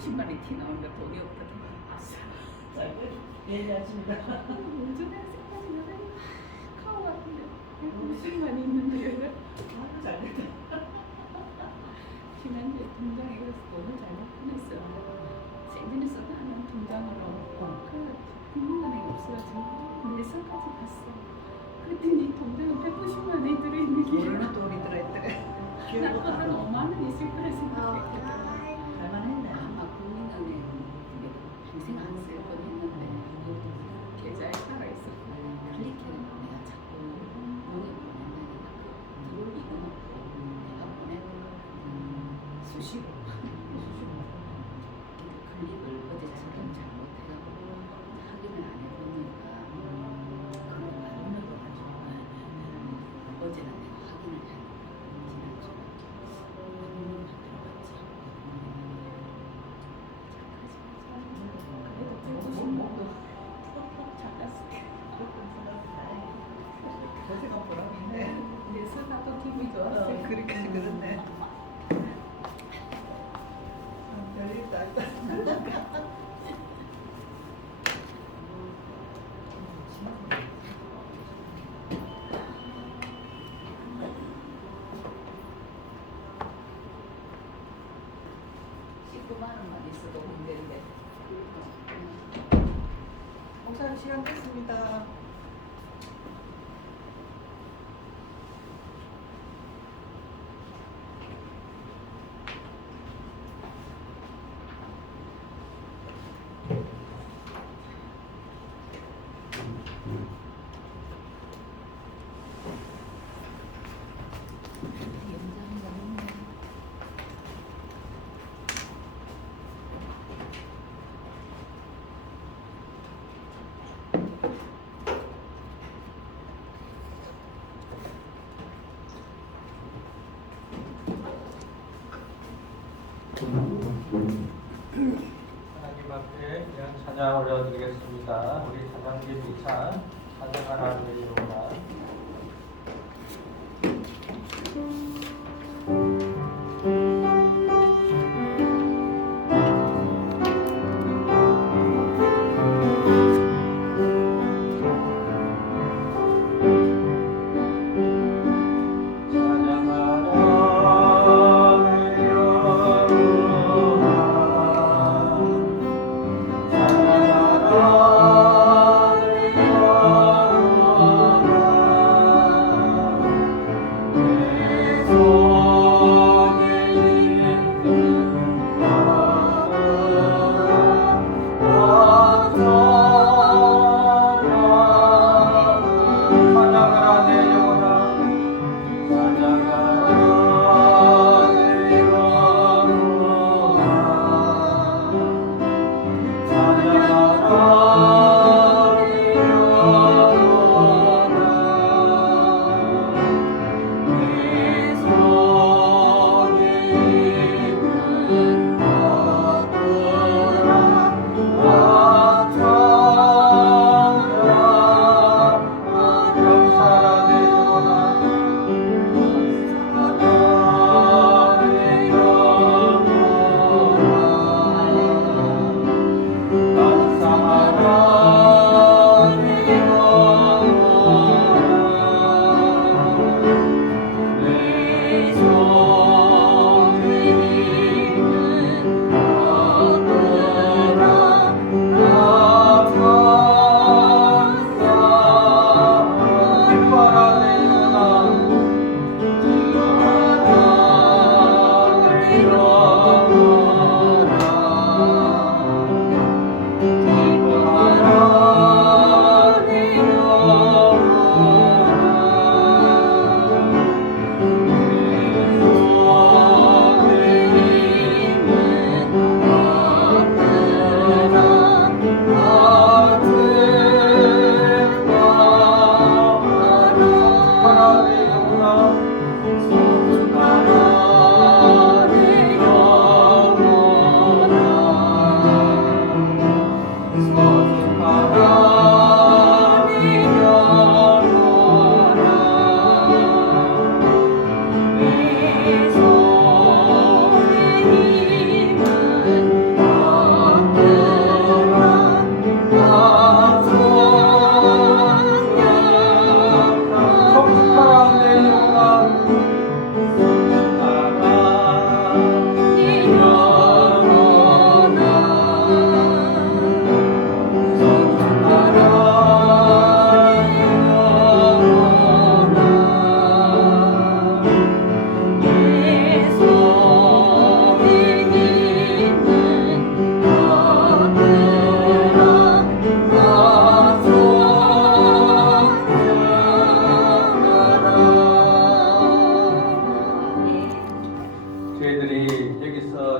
150만 원 티 나오니까 돈이 없거든. 아싸. 얘기하십니다. 요즘에 생각이 나더니 카우 같은데 150만 원 있는데 너무 잘 됐다. 지난주에 통장에 그래서 돈을 잘못 보냈어. 생전에서도 하는 통장으로 그 국민은행에 없어가지고 매서까지 갔어. 그랬더니 통장에 150만 원이 들어있는 게 모르는 돈이 들어있대. 나도 한 5만 원 있을 거라 생각했거든. 갈만했네. 아마 국민은행 평생 안 쓸 뻔했는데 계좌에 살아있어. 클릭해서 내가 자꾸 돈을 보낸다니까 들어올 리는 없고 내가 보내고 수시로 클릭을 어제처럼 잘못해가지고 확인을 안 해보니까 그걸 안 눌러가지고 어제는 내가 확인을 해야 고생한 보람이 있네. 그래서 나도 기분이 좋았어. 그러니까 그렇네. 별일 다 있다. 있어도 문제인데. 목사님 시간 됐습니다. 하나님 앞에 귀한 찬양 올려드리겠습니다. 우리 찬양지 비찬 찬양하라 드리로다. 찬양하라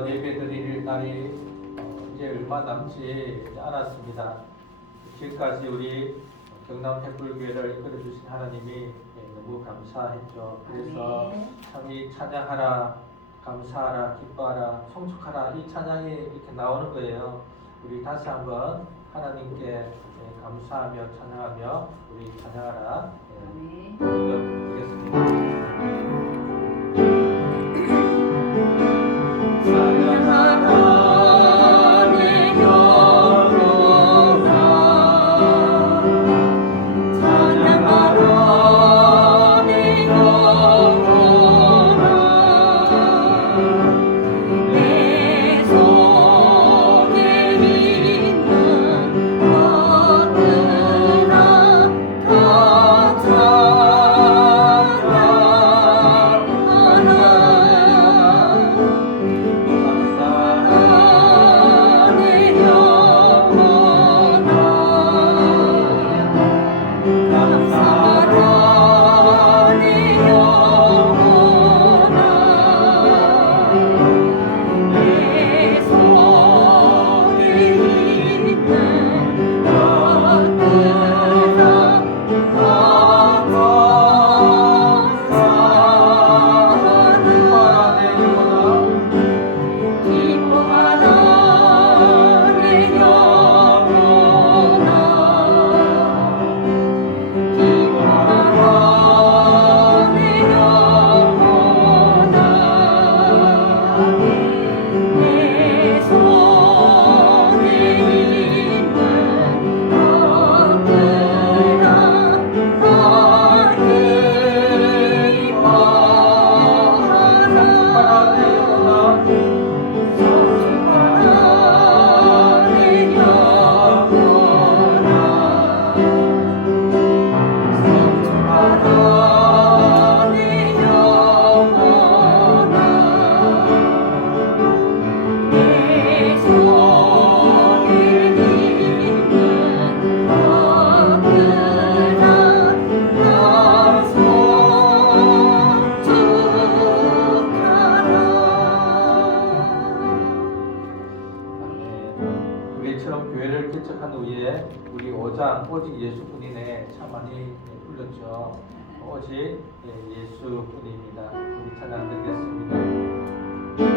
이번 예배드릴 날이 이제 얼마 남지 않았습니다. 지금까지 우리 경남 택불교회를 이끌어주신 하나님이 너무 감사했죠. 그래서 참 이 찬양하라, 감사하라, 기뻐하라, 송축하라 이 찬양이 이렇게 나오는 거예요. 우리 다시 한번 하나님께 감사하며 찬양하며 우리 찬양하라 드리겠습니다. 찬양하라 내 영혼아, 찬양하라 내 영혼아, 내 속에 있는 것들아 다 우리처럼 교회를 개척한 후에 우리 5장 오직 예수뿐이네 참 많이 불렀죠. 오직 예수뿐입니다. 우리 찬양 드리겠습니다.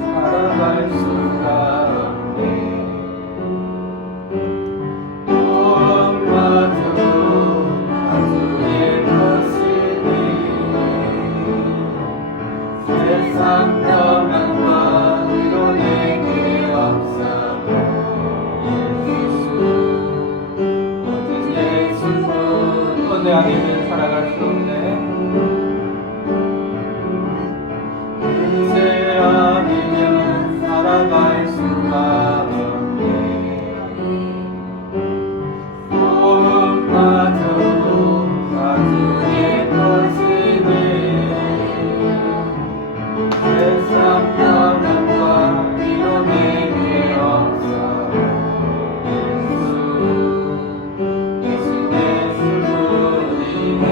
살아갈 수가 없네 세상 평안과 위로 내게 없어 예수 오직 예수뿐 은혜 아니면 살아갈 수 없네 은혜 아니면 살아갈 수가 없네 소음마저도 사주의 것이네 세상 평안과 위로 내게 없어 예수 예수뿐이네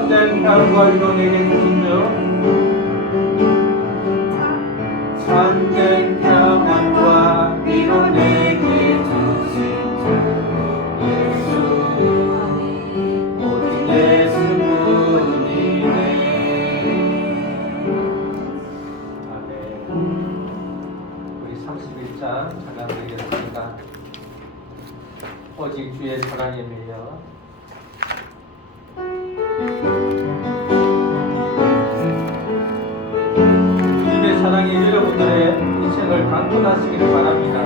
참된 평안과 위로 내게 주시죠. 참된 평안과 위로 내게 주시죠. 예수 오직 예수뿐이네. 아멘. 우리 31장 찬양드리겠습니다. 오직 주의 사랑이며 주님의 사랑이 여러분들의 인생을 강권하시기를 바랍니다.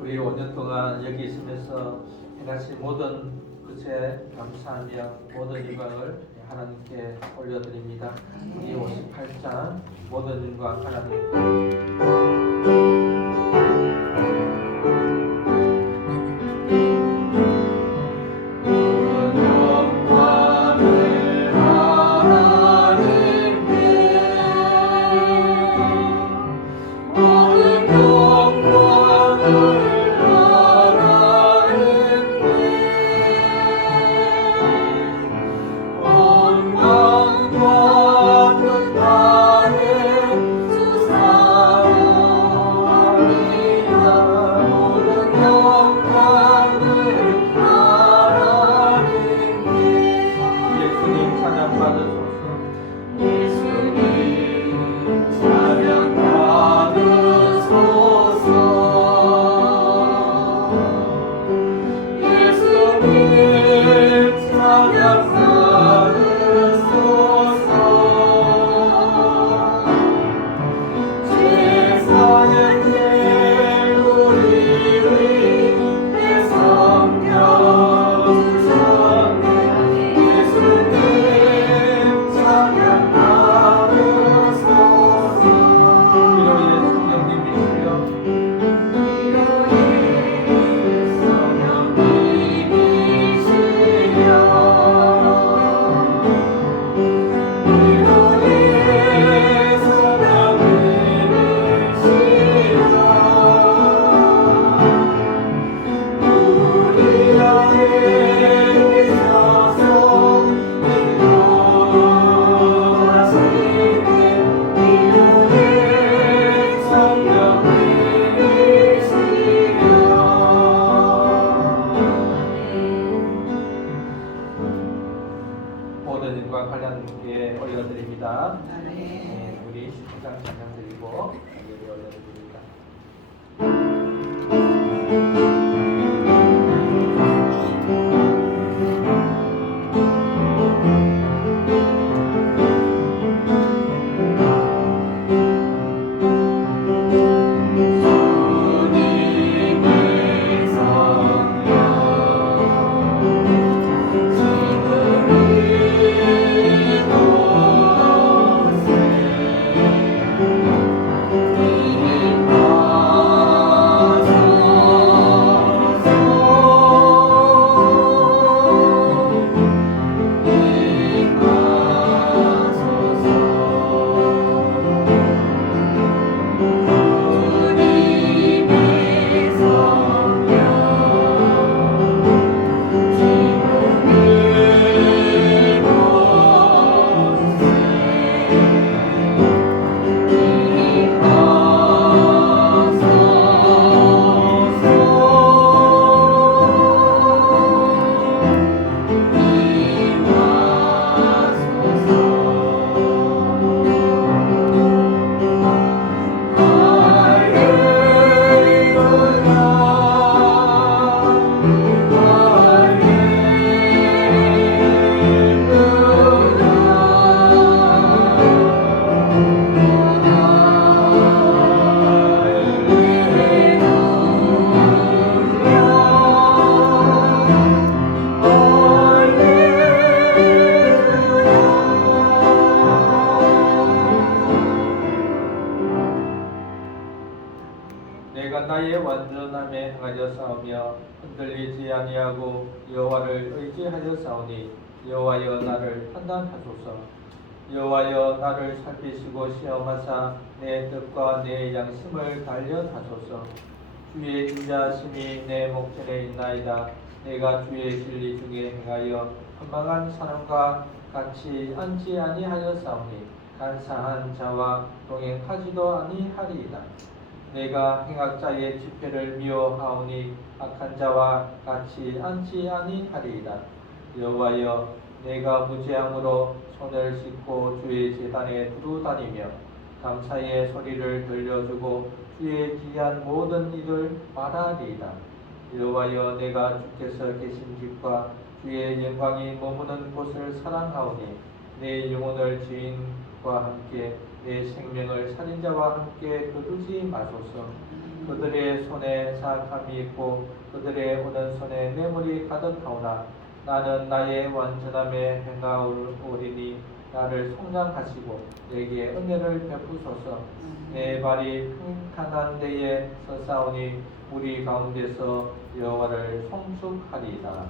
우리 5년 동안 여기 있으면서 해가신 모든 것에 감사하며 모든 영광을 하나님께 올려드립니다. 이 58장 모든 영광 하나님께. 모든 일과 관련하게 올려드립니다. 네, 우리 10장 찬양 드리고 예배 올려드립니다. 내가 나의 완전함에 행하여 싸우며 흔들리지 아니하고 여호와를 의지하여 싸우니 여호와여 나를 판단하소서. 여호와여 나를 살피시고 시험하사 내 뜻과 내 양심을 단련하소서. 주의 인자하심이 내 목전에 있나이다. 내가 주의 진리 중에 행하여 헌망한 사람과 같이 앉지 아니하여 싸우니 간사한 자와 동행하지도 아니하리이다. 내가 행악자의 집회를 미워하오니 악한 자와 같이 앉지 아니하리이다. 여호와여 내가 무죄함으로 손을 씻고 주의 제단에 두루다니며 감사의 소리를 들려주고 주의 기이한 모든 일을 말하리이다. 여호와여 내가 주께서 계신 집과 주의 영광이 머무는 곳을 사랑하오니 내 영혼을 주인과 함께 내 생명을 살인자와 함께 거두지 마소서. 그들의 손에 사악함이 있고 그들의 오른손에 뇌물이 가득하오나 나는 나의 완전함에 행하오리니 나를 성장하시고 내게 은혜를 베푸소서. 내 발이 평탄한 데에 서사오니 우리 가운데서 여호와를 송축하리이다.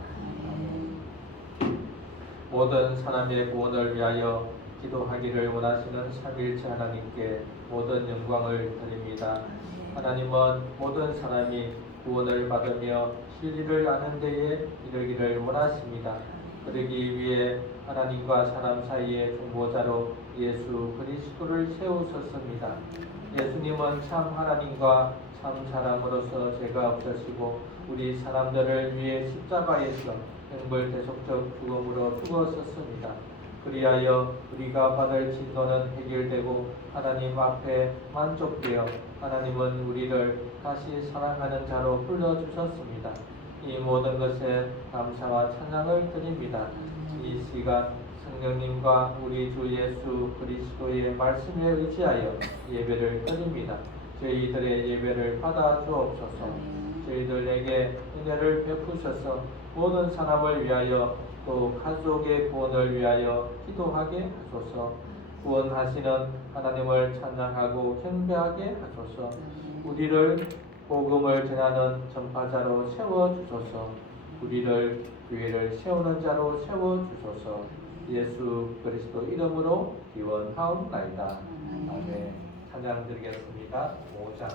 모든 사람의 구원을 위하여 기도하기를 원하시는 삼위일체 하나님께 모든 영광을 드립니다. 하나님은 모든 사람이 구원을 받으며 진리를 아는 데에 이르기를 원하십니다. 그러기 위해 하나님과 사람 사이의 중보자로 예수 그리스도를 세우셨습니다. 예수님은 참 하나님과 참 사람으로서 죄가 없으시고 우리 사람들을 위해 십자가에서 행불대속적 죽음으로 죽었었습니다. 그리하여 우리가 받을 진노는 해결되고 하나님 앞에 만족되어 하나님은 우리를 다시 사랑하는 자로 불러주셨습니다. 이 모든 것에 감사와 찬양을 드립니다. 이 시간 성령님과 우리 주 예수 그리스도의 말씀에 의지하여 예배를 드립니다. 저희들의 예배를 받아 주옵소서. 저희들에게 은혜를 베푸셔서 모든 사람을 위하여 또 가족의 구원을 위하여 기도하게 하소서. 구원하시는 하나님을 찬양하고 경배하게 하소서. 우리를 복음을 전하는 전파자로 세워주소서. 우리를 교회를 세우는 자로 세워주소서. 예수 그리스도 이름으로 기원하옵나이다. 아멘. 찬양 드리겠습니다. 5장.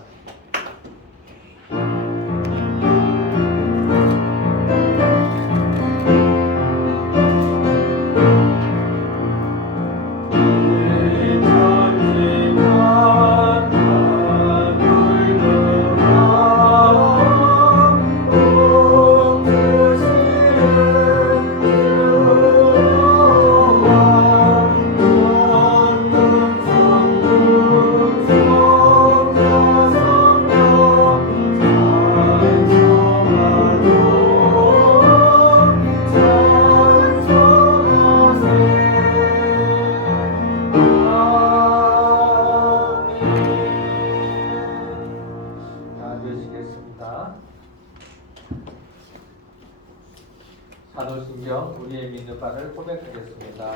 사도신경 우리의 믿는 바를 고백하겠습니다.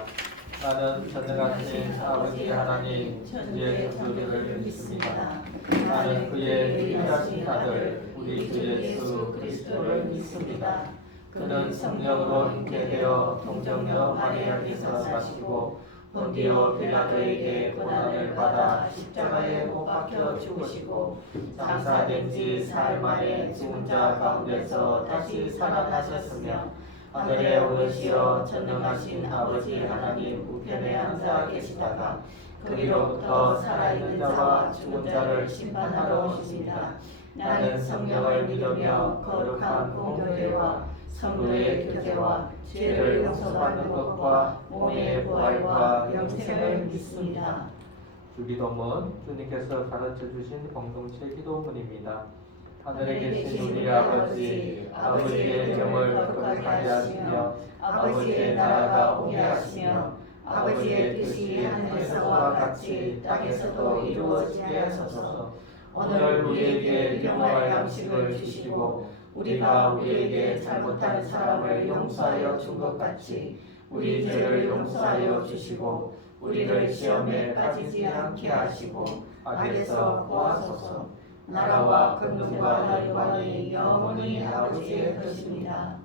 나는 전능하신 아버지 하나님 천지의 창조주를 믿습니다. 나는 그의 유일하신 아들 우리 주 예수 그리스도를 믿습니다. 그는 성령으로 잉태되어 동정녀 마리아에게서 사시고 본디오 빌라도에게 고난을 받아 십자가에 못 박혀 죽으시고 장사된 지 사흘 만에 죽은 자 가운데서 다시 살아나셨으며 하늘에 오르시어 전능하신 아버지 하나님 우편에 앉아 계시다가 거기로부터 살아있는 자와 죽은 자를 심판하러 오십니다. 나는 성령을 믿으며 거룩한 공교회와 성도의 교제와 죄를 용서받는 것과 몸의 부활과 영생을 믿습니다. 주기도문 주님께서 가르쳐 주신 공동체 기도문입니다. 하늘에 계신 우리 아버지, 아버지의 영을 거룩하게 하시며 아버지의 나라가 오게 하시며 아버지의 뜻이 하늘에서와 같이 땅에서도 이루어지게 하소서. 오늘 우리에게 일용할 양식을 주시고 우리가 우리에게 잘못한 사람을 용서하여 준 것 같이 우리 죄를 용서하여 주시고 우리를 시험에 빠지지 않게 하시고 악에서 구하소서. 나라와 권능과 영광이 영원히 아버지의 것입니다.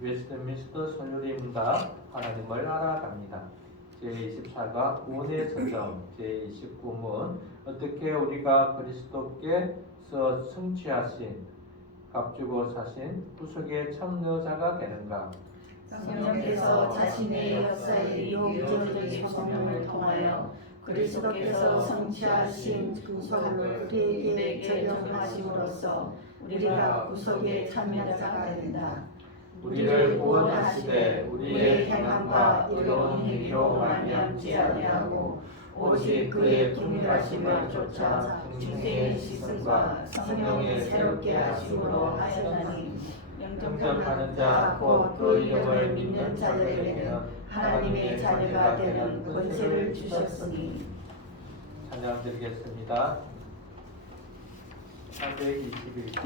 웨스트민스터 선율입니다. 하나님을 알아갑니다. 제24가 구원의 서정 제29문 어떻게 우리가 그리스도께서 성취하신 값주고 사신 구속의 참여자가 되는가? 성령께서 자신의 역사의 유효적인 성령을 통하여 그리스도께서 성취하신 구속을 우리에게 적용하심으로써 우리가 구속의 참여자가 된다. 우리를 구원하시되 우리의 행함과 의로운 행위로 말미암지 아니하고 오직 그의 긍휼하심을 쫓아 중생의 시선과 성령의 새롭게 하심으로 하셨나니 영접하는 자 곧 그 이름을 믿는 자들에게는 하나님의 자녀가 되는 권세를 주셨으니. 찬양 드리겠습니다. 321장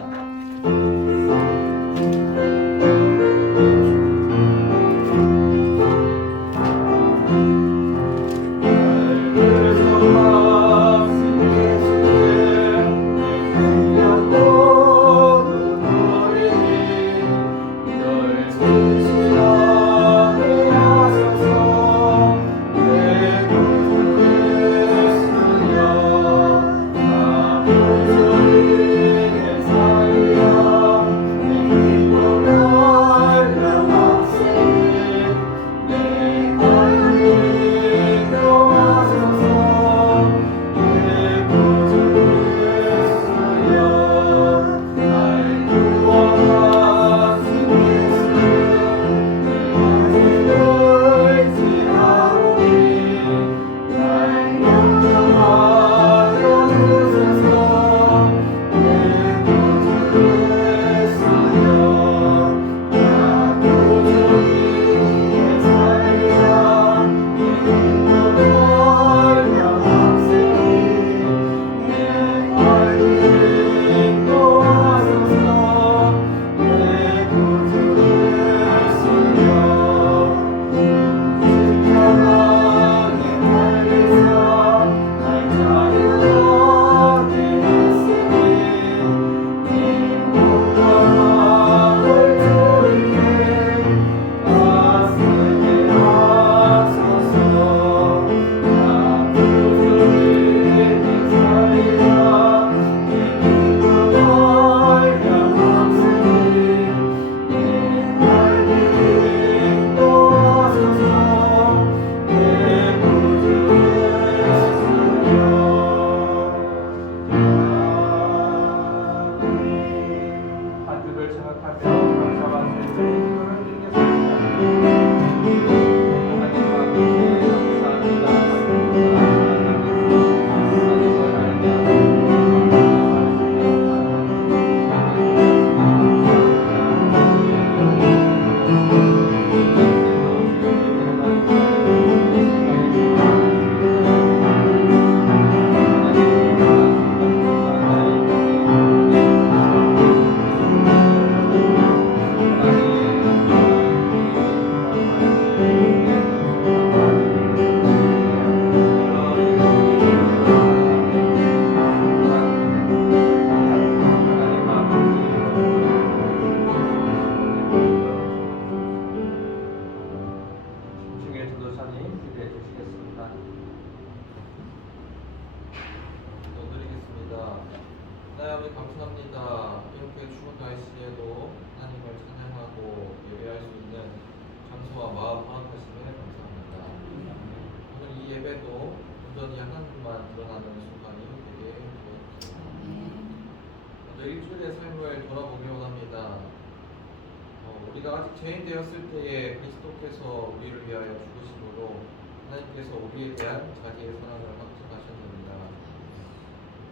우리가 아직 죄인 되었을 때에 그리스도께서 우리를 위하여 죽으심으로 하나님께서 우리에 대한 자기의 사랑을 확증하셨느니라.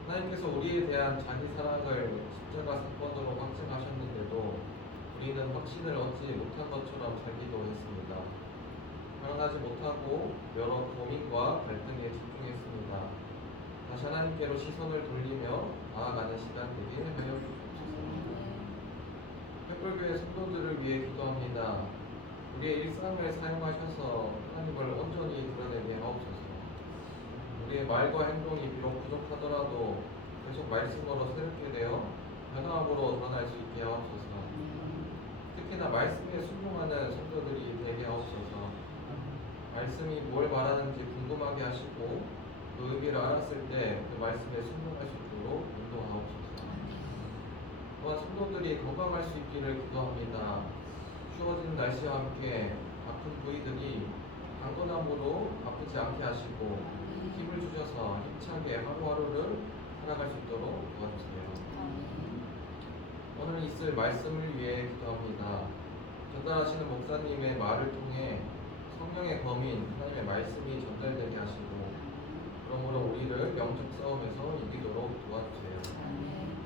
하나님께서 우리에 대한 자기 사랑을 십자가 사건으로 확증하셨는데도 우리는 확신을 얻지 못한 것처럼 살기도 했습니다. 발언하지 못하고 여러 고민과 갈등에 집중했습니다. 다시 하나님께로 시선을 돌리며 나아가는 시간 되게 하여 주옵소서. 횃불교회 성도들을 위해 기도합니다. 우리의 일상을 사용하셔서 하나님을 온전히 드러내게 하옵소서. 우리의 말과 행동이 비록 부족하더라도 계속 말씀으로 새롭게 되어 변화함으로 드러날 수 있게 하옵소서. 특히나 말씀에 순종하는 성도들이 되게 하옵소서. 말씀이 뭘 말하는지 궁금하게 하시고 그 의미를 알았을 때 그 말씀에 순종할 수 있도록 인도하옵소서. 또한 성도들이 건강할 수 있기를 기도합니다. 추워진 날씨와 함께 아픈 부위들이 강건함으로 아프지 않게 하시고 힘을 주셔서 힘차게 하루하루를 살아갈 수 있도록 도와주세요. 오늘 있을 말씀을 위해 기도합니다. 전달하시는 목사님의 말을 통해 성령의 검인 하나님의 말씀이 전달되게 하시고 그러므로 우리를 영적 싸움에서 이기도록 도와주세요.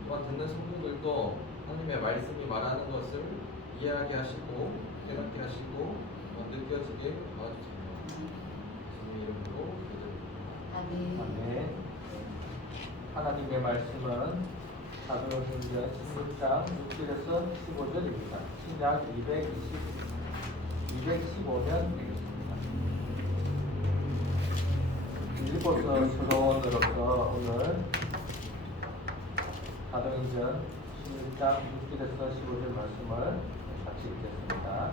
또한 듣는 성도들도 하나님의 말씀이 말하는 것을 이해하게 하시고 깨닫게 하시고 느껴지게 도와주세요. 주님 이름으로 기도드립니다. 아멘. 하나님의 말씀은 사도행전 16장 6절에서 15절입니다. 신약 215면 되겠습니다. 일곱서 서론으로서 오늘 사도행전 16장 6절에서 15절 말씀을 같이 읽겠습니다.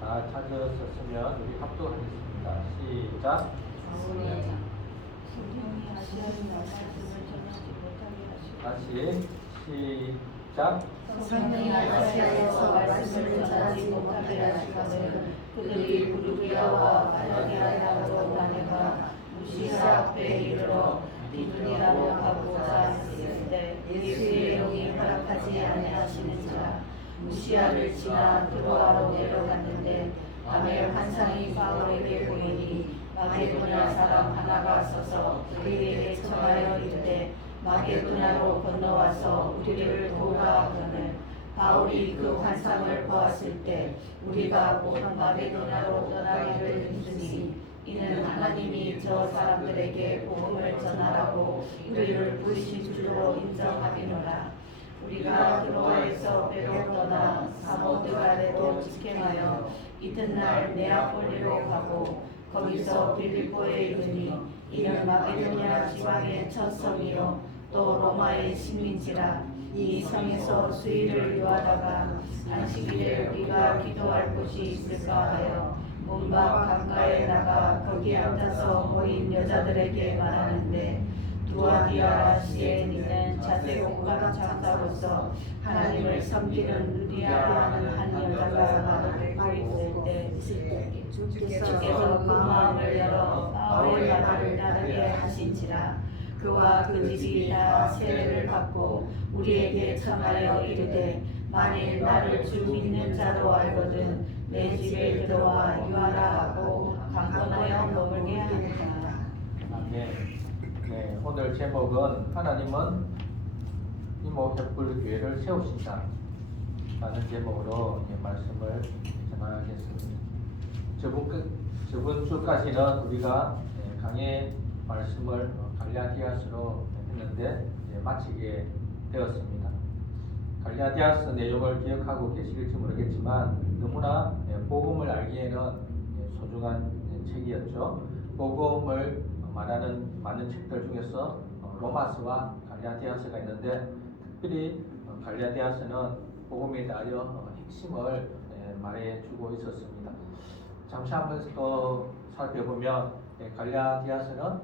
다 찾으셨으면 우리 합독하겠습니다. 시작. 다시 시작. 성령이 아시아에서 말씀을 전하지 못하게 하시거든 그들이 부르기아와 갈라디아라고 나네가 무시사 앞에 이르러 비두니라로 가고자 했을 때 예수의 영이 허락하지 아니하시는지라 무시아를 지나 드로아로 내려갔는데 밤에 환상이 바울에게 보이니 마게도냐 사람 하나가 서서 그에게 청하여 이르되 마게도냐로 건너와서 우리를 도우라 하거늘 바울이 그 환상을 보았을 때 우리가 곧 마게도냐로 떠나기를 힘쓰니 이는 하나님이 저 사람들에게 복음을 전하라고 우리를 부르신 줄로 인정하기노라. 우리가 드로아에서 배로 떠나 사모드가레로 직행하여 이튿날 네아폴리로 가고 거기서 빌립보에 이르니 이는 마게도냐 지방의 첫 성이요 또 로마의 식민지라. 이 성에서 수일을 유하다가 안식일에 우리가 기도할 곳이 있을까 하여 문밖 강가에 나가 거기 앉아서 모인 여자들에게 말하는데 두아디아라시에 있는 자세곡과 장사로서 하나님을 섬기는 루디아라는 한 여자가 나를 듣고 있을 때 주께서 그 마음을 열어 바울의 말을 따르게 하신지라. 그와 그 집이 다 세례를 받고 우리에게 청하여 이르되 만일 나를 주 믿는 자로 알거든 내 집에 들어와 유하라 하고 강권하여 머물게 하니라. 아멘. 네, 오늘 제목은 하나님은 이모 횃불 교회를 세우신다 라는 제목으로 말씀을 전하겠습니다. 저번 주까지는 우리가 강의 말씀을 갈라디아서로 했는데 마치게 되었습니다. 갈라디아서 내용을 기억하고 계실지 모르겠지만 너무나 복음을 알기에는 소중한 책이었죠. 복음을 말하는 많은 책들 중에서 로마서와 갈라디아서가 있는데 특별히 갈라디아서는 복음에 대하여 핵심을 말해주고 있었습니다. 잠시 한번 더 살펴보면 갈라디아서는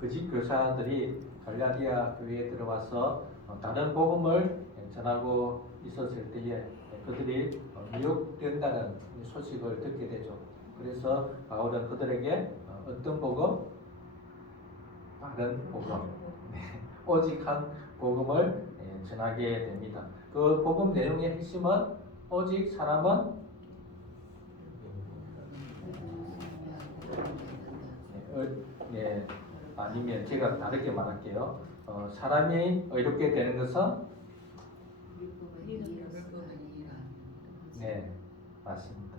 거짓 교사들이 갈라디아 교회에 들어와서 다른 복음을 전하고 있었을 때에 그들이 미혹된다는 소식을 듣게 되죠. 그래서 바울은 그들에게 어떤 복음? 바른 복음, 오직한 복음을 전하게 됩니다. 그 복음 내용의 핵심은 오직 사람은 아니면 제가 다르게 말할게요. 사람이 의롭게 되는 것은 네, 맞습니다.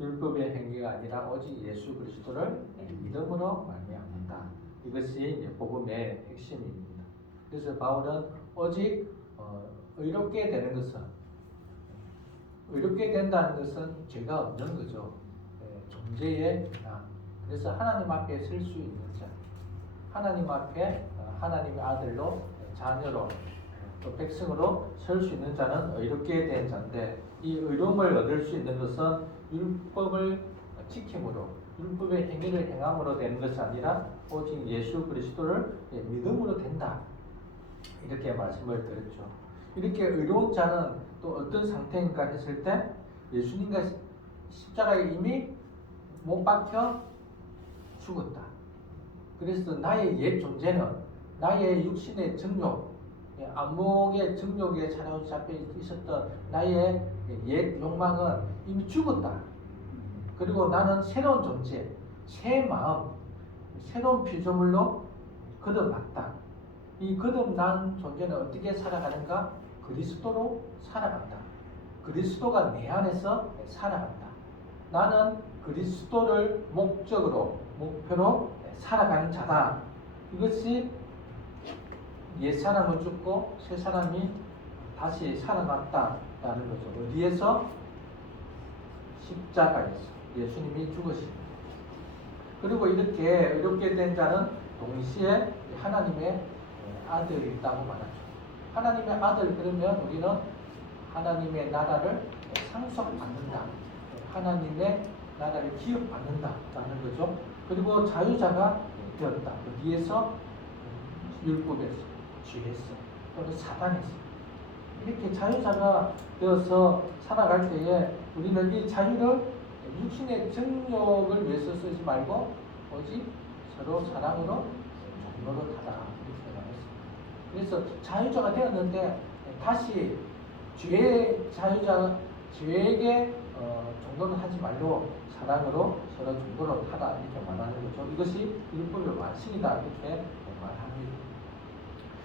율법의 행위가 아니라 오직 예수 그리스도를 믿음으로 말미암는다. 이것이 이제 복음의 핵심입니다. 그래서 바울은 오직 의롭게 되는 것은 의롭게 된다는 것은 죄가 없는 거죠. 존재의 변화. 그래서 하나님 앞에 설 수 있는 자, 하나님 앞에 하나님의 아들로 자녀로 또 백성으로 설 수 있는 자는 의롭게 된 자인데 이 의로움을 얻을 수 있는 것은 율법을 지킴으로 율법의 행위를 행함으로 되는 것이 아니라 오직 예수 그리스도를 믿음으로 된다. 이렇게 말씀을 드렸죠. 이렇게 의로운 자는 또 어떤 상태인가 했을 때 예수님과 십자가에 이미 못 박혀 죽었다. 그래서 나의 옛 존재는 나의 육신의 정욕, 안목의 정욕에 사로잡혀 있었던 나의 옛 욕망은 이미 죽었다. 그리고 나는 새로운 존재, 새 마음, 새로운 피조물로 거듭났다. 이 거듭난 존재는 어떻게 살아가는가? 그리스도로 살아간다. 그리스도가 내 안에서 살아간다. 나는 그리스도를 목적으로, 목표로 살아가는 자다. 이것이 옛 사람은 죽고 새 사람이 다시 살아났다라는 거죠. 어디에서? 십자가에서 예수님이 죽으십니다. 그리고 이렇게 의롭게 된 자는 동시에 하나님의 아들이 있다고 말하죠. 하나님의 아들 그러면 우리는 하나님의 나라를 상속받는다. 하나님의 나라를 기업받는다라는 거죠. 그리고 자유자가 되었다. 어디에서? 율법에서, 죄에서, 또는 사단에서. 이렇게 자유자가 되어서 살아갈 때에 우리는 이 자유를 육신의 정욕을 위해서 쓰지 말고 오직 서로 사랑으로 노릇하다. 이렇게 말했습니다. 그래서 자유자가 되었는데 다시 죄의 자유자, 죄에게 종노릇 하지 말고 사랑으로 서로 종노릇 하라 이렇게 말하는 거죠. 이것이 율법의 완성이다 이렇게 말합니다.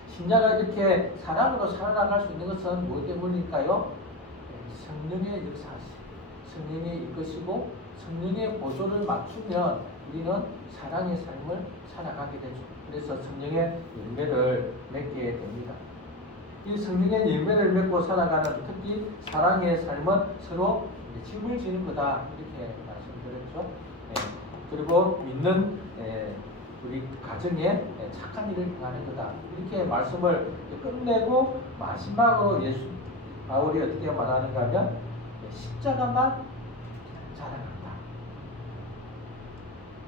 신자가 이렇게 사랑으로 살아나갈 수 있는 것은 무엇 때문일까요? 성령의 역사하심, 성령이 이끄시고 성령의 보조를 맞추면 우리는 사랑의 삶을 살아가게 되죠. 그래서 성령의 열매를 맺게 됩니다. 이 성령의 열매를 맺고 살아가는 특히 사랑의 삶은 서로 짐을 지는 거다 이렇게 말씀드렸죠. 그리고 믿는 우리 가정에 착한 일을 행하는 거다 이렇게 말씀을 끝내고 마지막으로 바울이 어떻게 말하는가 하면 십자가만 자랑한다.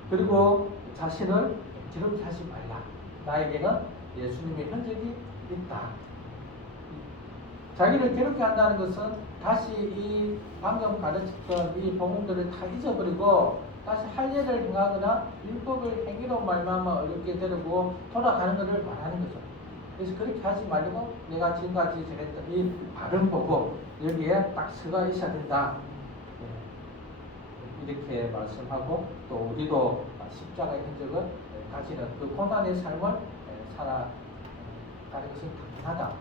그리고 자신을 괴롭게 하지 말라. 나에게는 예수님의 흔적이 있다. 자기를 괴롭게 한다는 것은 다시 이 방금 가르쳤던 이 복음들을 다 잊어버리고 다시 할 일을 행하거나 율법을 행위로 말미암아 어렵게 되려고 돌아가는 것을 말하는 거죠. 그래서 그렇게 하지 말고 내가 지금까지 전했던 이 바른 복음 여기에 딱 서가 있어야 된다. 이렇게 말씀하고 또 우리도 십자가의 흔적을 가지는 그 고난의 삶을 살아가는 것은 당연하다.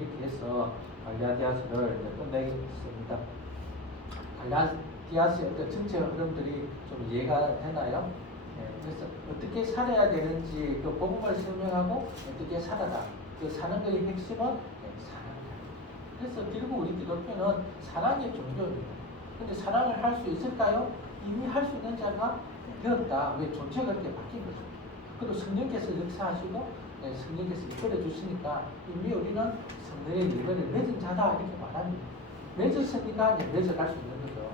이렇게 해서 갈라디아서를 끝내겠습니다. 갈라디아서의 어떤 전체 흐름들이 좀 이해가 되나요? 그래서 어떻게 살아야 되는지 그 복음을 설명하고 어떻게 살아라. 그 사는 것의 핵심은 사랑이다. 그래서 결국 우리 기독교는 사랑의 종교입니다. 근데 사랑을 할 수 있을까요? 이미 할 수 있는 자가 되었다. 왜 존재가 그렇게 바뀐 거죠. 그리고 성령께서 역사하시고 성령께서 이끌어 주시니까 이미 우리는 성령의 열매를 맺은 자다 이렇게 말합니다. 맺었으니까 이제 맺어갈 수 있는 거죠.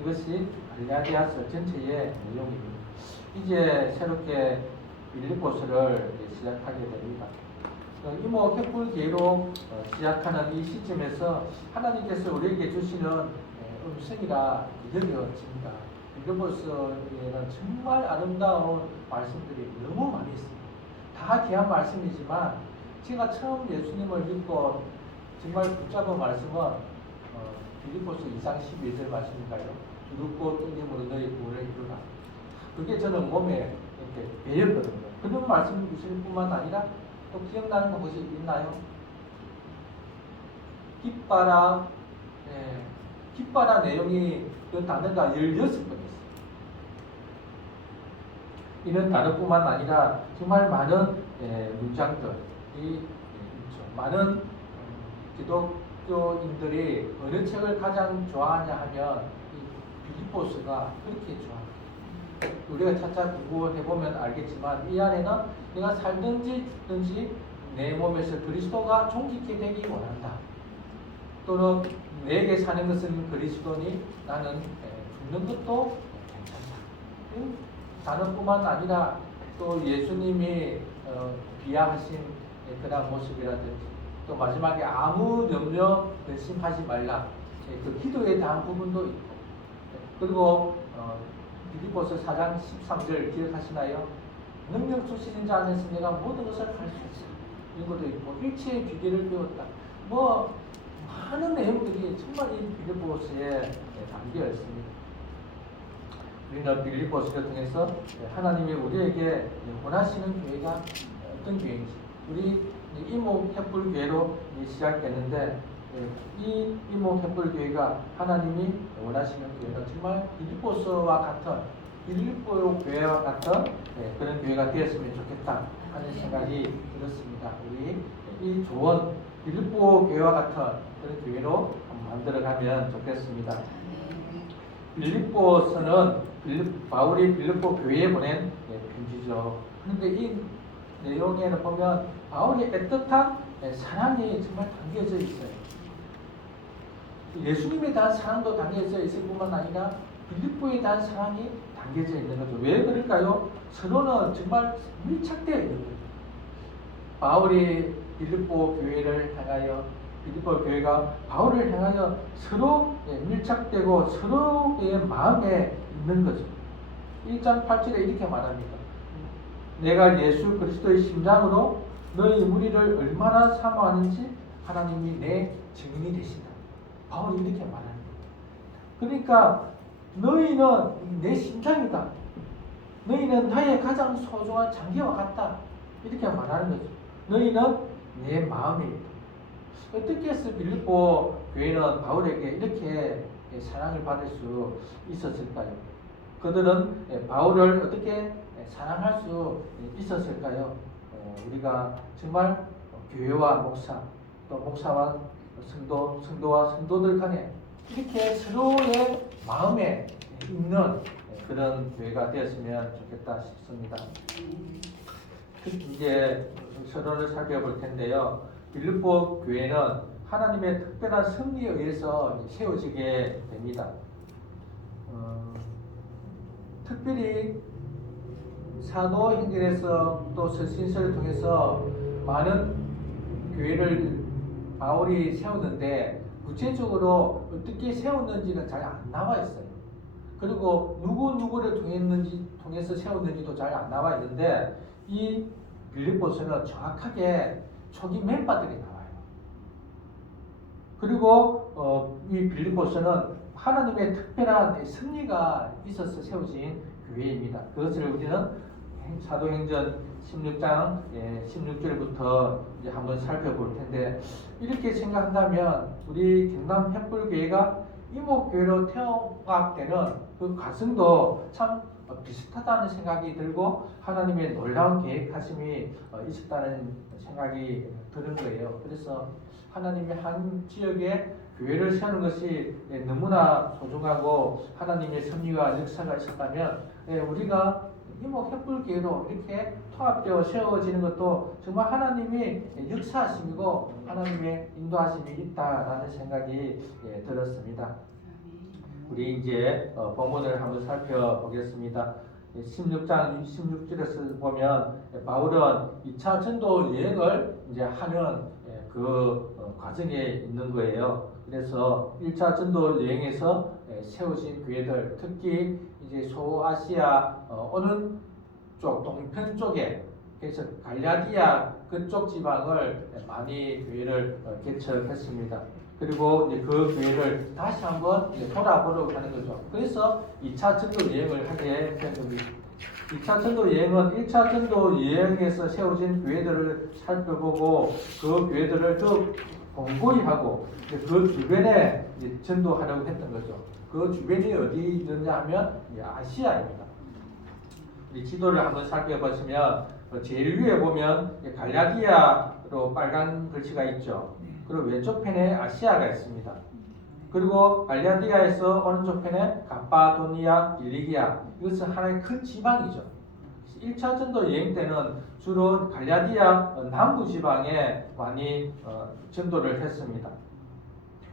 이것이 갈라디아서 전체의 내용입니다. 이제 새롭게 빌립보서를 시작하게 됩니다. 이모 횃불 시작하는 이 시점에서 하나님께서 우리에게 주시는 음성이라 여겨집니다. 빌립보서에는 정말 아름다운 말씀들이 너무 많이 있습니다. 다 귀한 말씀이지만 제가 처음 예수님을 믿고 정말 붙잡은 말씀은 빌립보서 2장 11절 말씀인가요? 두렵고 떨림으로 너희 구원을 이루라. 그게 저는 몸에 이렇게 배였거든요. 그런 말씀 주실 뿐만 아니라 또 기억나는 것이 있나요? 기뻐라, 기뻐라 내용이 그 단어가 16번 있어요. 이런 단어뿐만 아니라 정말 많은 문장들이 있죠. 많은 기독교인들이 어느 책을 가장 좋아하냐 하면 이 빌립보서가 그렇게 좋아합니다. 우리가 차차 공부해보면 알겠지만 이 안에는 내가 살든지 죽든지 내 몸에서 그리스도가 존귀케 되기 원한다. 또는 내게 사는 것은 그리스도니 나는 죽는 것도 괜찮다. 단어뿐만 아니라 또 예수님이 비하하신 그런 모습이라든지 또 마지막에 아무 염려 근심하지 말라. 그 기도에 대한 부분도 있고 그리고 빌립보서 4장 13절 기억하시나요? 능력 주시는 자 안에서 내가 모든 것을 할 수 있어. 이런 것도 있고 일체의 비결을 배웠다. 뭐 많은 내용들이 정말 이 빌립보서에 담겨 있습니다. 우리는 빌립보서를 통해서 하나님이 우리에게 원하시는 교회가 어떤 교회인지 우리 이목햇불교회로 시작됐는데 이 이목햇불교회가 하나님이 원하시는 교회는 정말 빌립보서와 같은 빌립보 교회와 같은 그런 교회가 되었으면 좋겠다 하는 생각이 들었습니다. 우리 이 좋은 빌립보 교회와 같은 그런 교회로 만들어가면 좋겠습니다. 빌립보서는 바울이 빌립보 교회에 보낸 편지죠. 그런데 이 내용에는 보면 바울의 애틋한 사랑이 정말 담겨져 있어요. 예수님에 대한 사랑도 담겨져 있을 뿐만 아니라 빌립보에 대한 사랑이 담겨져 있는 거죠. 왜 그럴까요? 서로는 정말 밀착되어 있는 거예요. 바울이 빌립보 교회를 향하여 빌립보 교회가 바울을 향하여 서로 밀착되고 서로의 마음에 있는 거죠. 1장 8절에 이렇게 말합니다. 내가 예수 그리스도의 심장으로 너희 무리를 얼마나 사모하는지 하나님이 내 증인이 되신다. 바울이 이렇게 말합니다. 그러니까 너희는 내 심장이다. 너희는 나의 가장 소중한 장기와 같다. 이렇게 말하는 거죠. 너희는 내 마음에 있다. 어떻게 해서 빌립보 교회는 바울에게 이렇게 사랑을 받을 수 있었을까요? 그들은 바울을 어떻게 사랑할 수 있었을까요? 우리가 정말 교회와 목사, 또 목사와 성도, 성도와 성도들 간에 이렇게 서로의 마음에 있는 그런 교회가 되었으면 좋겠다 싶습니다. 이제 서론을 살펴볼 텐데요. 빌립보 교회는 하나님의 특별한 섭리에 의해서 세워지게 됩니다. 특별히 사도행전에서 또 서신서를 통해서 많은 교회를 바울이 세웠는데 구체적으로 어떻게 세웠는지는 잘 안 나와 있어요. 그리고 누구를 통해서 세웠는지도 잘 안 나와 있는데 이 빌립보서는 정확하게 초기 멤버들이 나와요. 그리고 이 빌립보서는 하나님의 특별한 섭리가 있어서 세워진 교회입니다. 그것을 우리는 사도행전 16장 16절부터 이제 한번 살펴볼 텐데 이렇게 생각한다면 우리 경남 햇불교회가 이목교회로 태어나되는 그 과정도 참 비슷하다는 생각이 들고 하나님의 놀라운 계획하심이 있었다는 생각이 드는 거예요. 그래서 하나님의 한 지역에 교회를 세우는 것이 너무나 소중하고 하나님의 섭리와 역사가 있었다면 우리가 이목햇불교회로 이렇게 통합되어 세워지는 것도 정말 하나님의 역사하심이고 하나님의 인도하심이 있다라는 생각이 들었습니다. 우리 이제 본문을 한번 살펴보겠습니다. 16장 16절에서 보면 바울은 2차 전도 여행을 이제 하는 그 과정에 있는 거예요. 그래서 1차 전도 여행에서 세워진 교회들, 특히 이제 소아시아 어느 쪽 동편 쪽에 그래서 갈라디아 그쪽 지방을 많이 교회를 개척했습니다. 그리고 이제 그 교회를 다시 한번 이제 돌아보려고 하는 거죠. 그래서 2차 전도 여행을 하게 된 겁니다. 2차 전도 여행은 1차 전도 여행에서 세워진 교회들을 살펴보고 그 교회들을 더 공고히 하고 그 주변에 이제 전도하려고 했던 거죠. 그 주변이 어디 있느냐 하면 아시아입니다. 이 지도를 한번 살펴보시면 제일 위에 보면 갈라디아로 빨간 글씨가 있죠. 그리고 왼쪽 편에 아시아가 있습니다. 그리고 갈라디아에서 오른쪽 편에 갑바도니아, 길리기아, 이것은 하나의 큰 지방이죠. 1차 전도 여행 때는 주로 갈라디아 남부 지방에 많이 전도를 했습니다.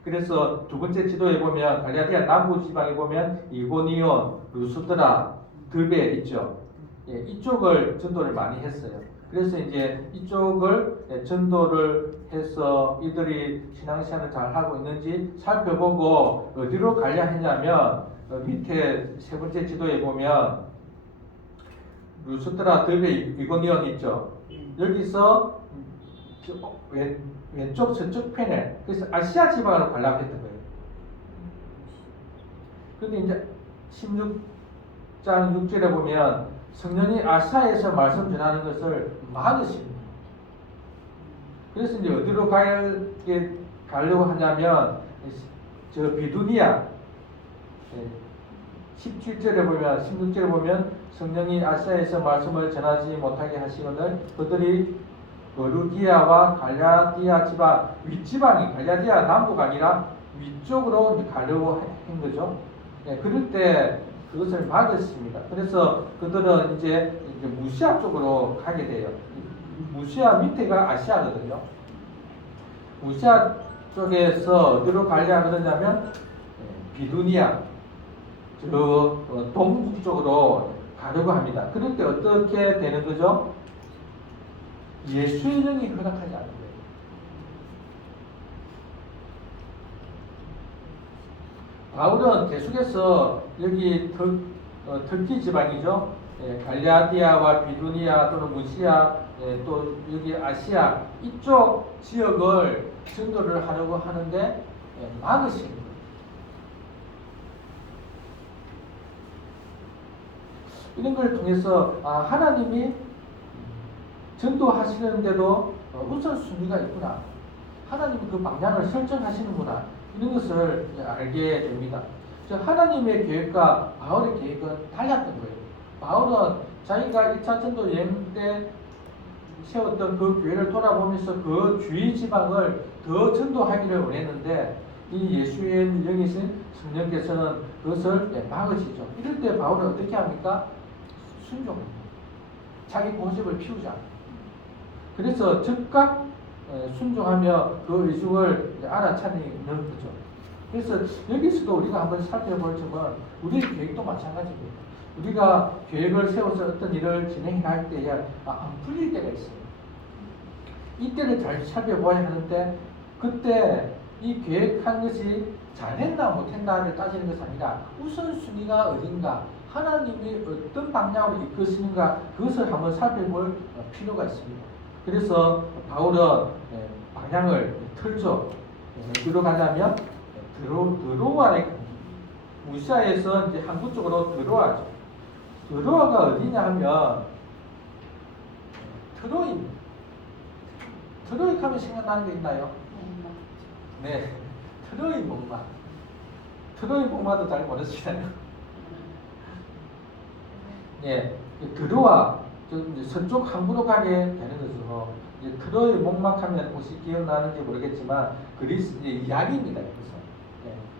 그래서 두 번째 지도에 보면 갈라디아 남부 지방에 보면 이고니온, 루스드라, 드베 있죠. 예, 이쪽을 전도를 많이 했어요. 그래서 이제 이쪽을 전도를 해서 이들이 신앙생활을 잘 하고 있는지 살펴보고 어디로 가려 했냐면 밑에 세 번째 지도에 보면 루스드라, 드베, 이고니온 있죠. 여기서 왼쪽 저쪽 편에 그래서 아시아 지방으로 가려고 했던 거예요. 그런데 이제 16장 6절에 보면 성령이 아시아에서 말씀 전하는 것을 막으십니다. 그래서 이제 어디로 가려고 하냐면 저 비두니아 17절에 보면 16절에 보면 성령이 아시아에서 말씀을 전하지 못하게 하시거늘 그들이 거루기아와 갈라디아 지방 윗지방이 갈라디아 남부가 아니라 위쪽으로 가려고 한 거죠. 그럴 때 그것을 막았습니다. 그래서 그들은 이제 무시아 쪽으로 가게 돼요. 무시아 밑에가 아시아거든요. 무시아 쪽에서 어디로 가려 그러냐면 비두니아 저 동북쪽으로 가려고 합니다. 그럴 때 어떻게 되는 거죠? 예수의 영이 허락하지 않는 거예요. 바울은 계속해서 여기 터키 지방이죠. 갈라디아와 비두니아 또는 무시아 또 여기 아시아 이쪽 지역을 전도를 하려고 하는데 막으십니다. 이런 걸 통해서 하나님이 전도하시는데도 우선순위가 있구나. 하나님이 그 방향을 설정하시는구나. 이런 것을 알게 됩니다. 하나님의 계획과 바울의 계획은 달랐던 거예요. 바울은 자기가 1차 전도 여행 때 세웠던 그 교회를 돌아보면서 그 주위 지방을 더 전도하기를 원했는데 이 예수의 영이신 성령께서는 그것을 막으시죠. 이럴 때 바울은 어떻게 합니까? 순종합니다. 자기 고집을 피우지 않습니다. 그래서 즉각 순종하며 그 의중을 알아차리는 거죠. 그래서 여기서도 우리가 한번 살펴볼 점은 우리의 계획도 마찬가지입니다. 우리가 계획을 세워서 어떤 일을 진행할 때에 안 풀릴 때가 있어요. 이때를 잘 살펴봐야 하는데 그때 이 계획한 것이 잘했나 못했나를 따지는 것이 아니라 우선순위가 어딘가 하나님이 어떤 방향으로 이끄시는가 그것을 한번 살펴볼 필요가 있습니다. 그래서 바울은 방향을 틀죠. 어디로 가냐면 드로아에 무시아에서 이제 한국 쪽으로 드로아죠. 드로아가 어디냐 하면 트로이입니다. 트로이 하면 생각나는 게 있나요? 네, 트로이 목마. 트로이 목마도 잘 모르시나요? 예, 드로아 서쪽 항구로 가게 되는 거죠. 이제 트로이 목막하면 혹시 기억나는지 모르겠지만 그리스 이야기입니다. 그래서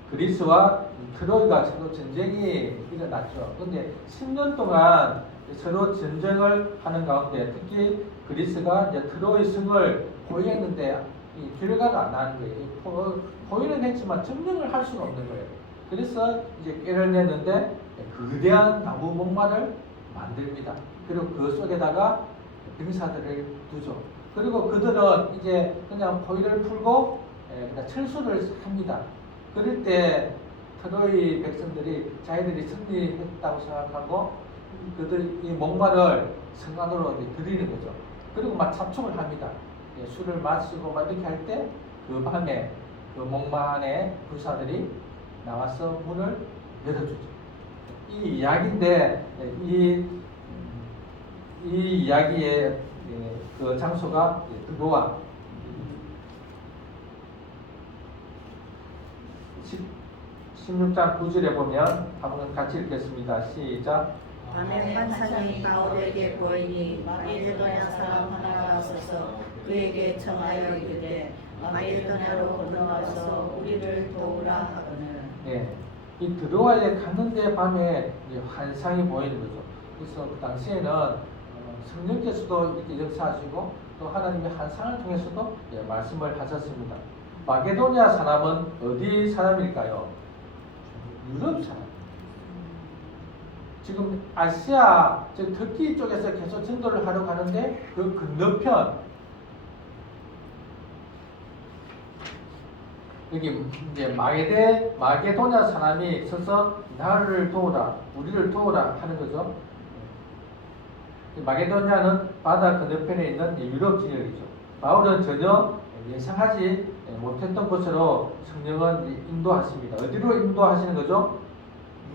그리스와 트로이가 서로 전쟁이 일어났죠. 그런데 10년 동안 서로 전쟁을 하는 가운데 특히 그리스가 이제 트로이 성을 보유했는데 이 결과가 안 나는 거예요. 보유는 했지만 점령을 할 수가 없는 거예요. 그래서 이제 꾀를 냈는데 거대한 나무 목마를 만듭니다. 그리고 그 속에다가 병사들을 두죠. 그리고 그들은 이제 그냥 포위를 풀고 그냥 철수를 합니다. 그럴 때 트로이 백성들이 자기들이 승리했다고 생각하고 그들 이 목마를 성안으로 드리는 거죠. 그리고 막 접촉을 합니다. 예, 술을 마시고 막 이렇게 할 때 그 밤에 그 목만의 불사들이 나와서 문을 열어주죠. 이 이야기인데 이 이야기의 그 장소가 드로아 16장 9절에 보면 한번 같이 읽겠습니다. 시작. 밤에 환상이 바울에게 보이니 마게도냐 사람 하나가 서서 그에게 청하여 이르되 마게도냐로 건너와서 우리를 도우라 하거늘. 네, 이 드로아에 갔는데 밤에 환상이 보이는 거죠. 그래서 그 당시에는 성령께서도 이렇게 역사하시고 또 하나님의 환상을 통해서도 말씀을 하셨습니다. 마게도냐 사람은 어디 사람일까요? 유럽 사람. 지금 아시아, 즉 터키 쪽에서 계속 전도를 하려고 하는데 그 건너편 여기 이제 마게도냐 사람이 서서 나를 도우라, 우리를 도우라 하는 거죠. 마게도냐는 바다 건너편에 있는 유럽 진영이죠. 바울은 전혀 예상하지 못했던 곳으로 성령은 인도하십니다. 어디로 인도하시는 거죠?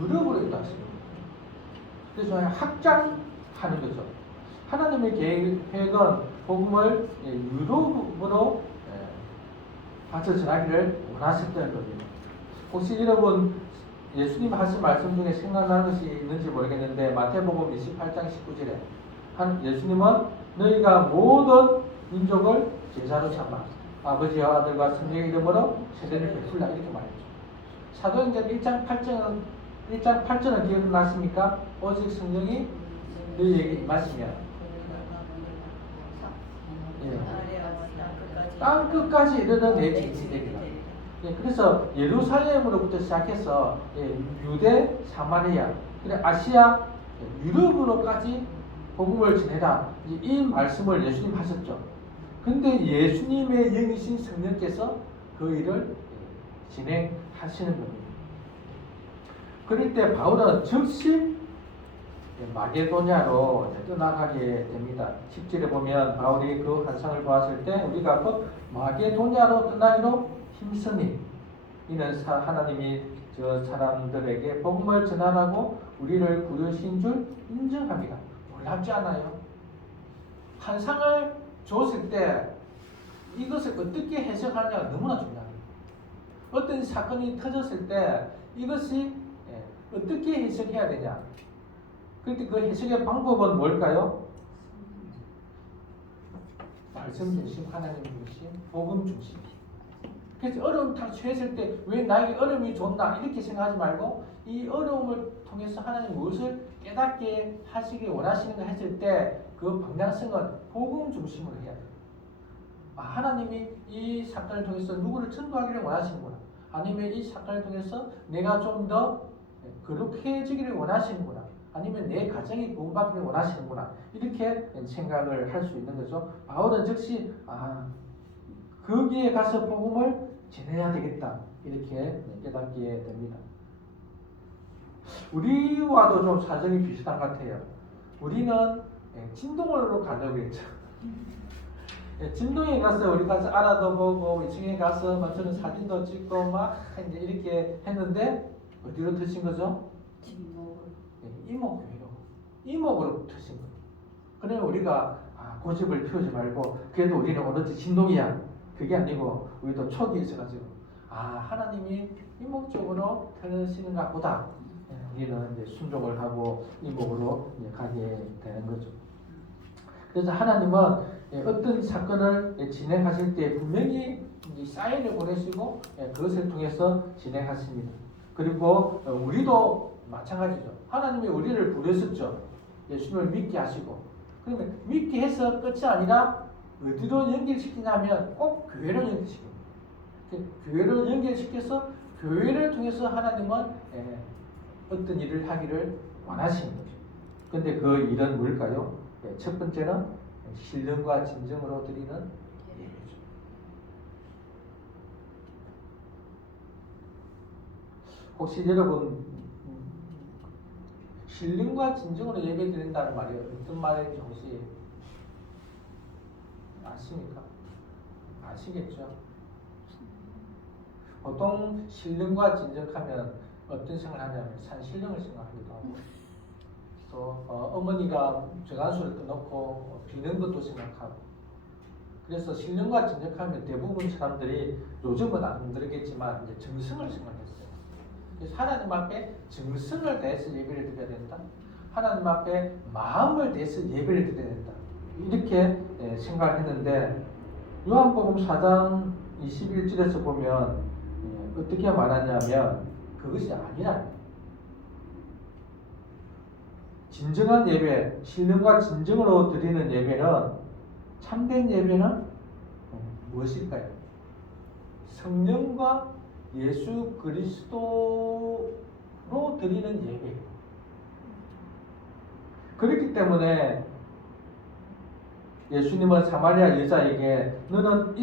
유럽으로 인도하십니다. 그래서 확장하는 거죠. 하나님의 계획은 복음을 유럽으로 받쳐 전하기를 원하셨다는 겁니다. 혹시 여러분 예수님 하신 말씀 중에 생각나는 것이 있는지 모르겠는데 마태복음 28장 19절에 예수님은 너희가 모든 민족을 제자로 삼아 아버지와 아들과 성령의 이름으로 세례를 베풀라 이렇게 말했죠. 사도행전 1장 8절은 기억나십니까? 오직 성령이 너희에게 임하시면 땅 끝까지 이르는 내 증인이 되리라. 그래서 예루살렘으로부터 시작해서 유대, 사마리아, 그리고 아시아, 유럽으로까지 복음을 전해라. 이 말씀을 예수님 하셨죠. 근데 예수님의 영이신 성령께서 그 일을 진행하시는 겁니다. 그럴 때 바울은 즉시 마게도냐로 떠나가게 됩니다. 10절에 보면 바울이 그 환상을 보았을 때 우리가 곧 마게도냐로 떠나기로 힘쓰니 이는 하나님이 저 사람들에게 복음을 전하라고 우리를 부르신 줄 인정합니다. 놀랍지 않아요? 환상을 줬을 때 이것을 어떻게 해석하느냐가 너무나 중요합니다. 어떤 사건이 터졌을 때 이것이 어떻게 해석해야 되냐? 그런데 그 해석의 방법은 뭘까요? 말씀 중심, 하나님 중심, 복음 중심. 그래서 어려움 딱 처했을 때 왜 나에게 어려움이 좋나 이렇게 생각하지 말고 이 어려움을 통해서 하나님 무엇을 깨닫게 하시기 원하시는가 했을 때 그 방향성은 복음 중심으로 해야 돼요. 하나님이 이 사건을 통해서 누구를 전도하기를 원하시는구나. 아니면 이 사건을 통해서 내가 좀 더 거룩해지기를 원하시는구나. 아니면 내 가정이 구원받기를 원하시는구나. 이렇게 생각을 할 수 있는 거죠. 바울은 즉시 거기에 가서 복음을 전해야 되겠다. 이렇게 깨닫게 됩니다. 우리와도 좀 사정이 비슷한 것 같아요. 우리는 진동으로 가려고 했죠. 진동에 가서 우리 가서 알아도 보고 2층에 가서 막 저는 사진도 찍고 막 이제 이렇게 했는데 어디로 드신 거죠? 이목교회로. 이목으로 드신 거예요. 그러면 우리가 고집을 피우지 말고 그래도 우리는 오로지 진동이야. 그게 아니고 우리도 촉이 있어가지고 하나님이 이목적으로 들으시는가 보다. 우리는 이제 순종을 하고 이목으로 이제 가게 되는 거죠. 그래서 하나님은 어떤 사건을 진행하실 때 분명히 사인을 보내시고 그것을 통해서 진행하십니다. 그리고 우리도 마찬가지죠. 하나님이 우리를 부르셨죠. 예수님을 믿게 하시고 그러면 믿게 해서 끝이 아니라 어디로 연결시키냐면 꼭 교회로 연결시킵니다. 교회로 연결시켜서 교회를 통해서 하나님은 어떤 일을 하기를 원하시는 거죠. 근데 그 일은 뭘까요? 첫 번째는 신령과 진정으로 드리는 예배죠. 혹시 여러분 신령과 진정으로 예배 드린다는 말이 어떤 말인지 혹시 아십니까? 아시겠죠? 보통 신령과 진정하면 어떤 생각을 하냐면 산신령을 생각하기도 하고 또 어머니가 정한수를 떠놓고 비는 것도 생각하고 그래서 신령과 진정하면 대부분 사람들이 요즘은 안 그러겠지만 이제 정성을 생각했어요. 그래서 하나님 앞에 정성을 다해서 예배를 드려야 된다. 하나님 앞에 마음을 다해서 예배를 드려야 된다. 이렇게 생각을 했는데 요한복음 4장 21절에서 보면 어떻게 말하냐면 그것이 아니라 진정한 예배, 신령과 진정으로 드리는 예배는 참된 예배는 무엇일까요? 성령과 예수 그리스도로 드리는 예배. 그렇기 때문에 예수님은 사마리아 여자에게 너는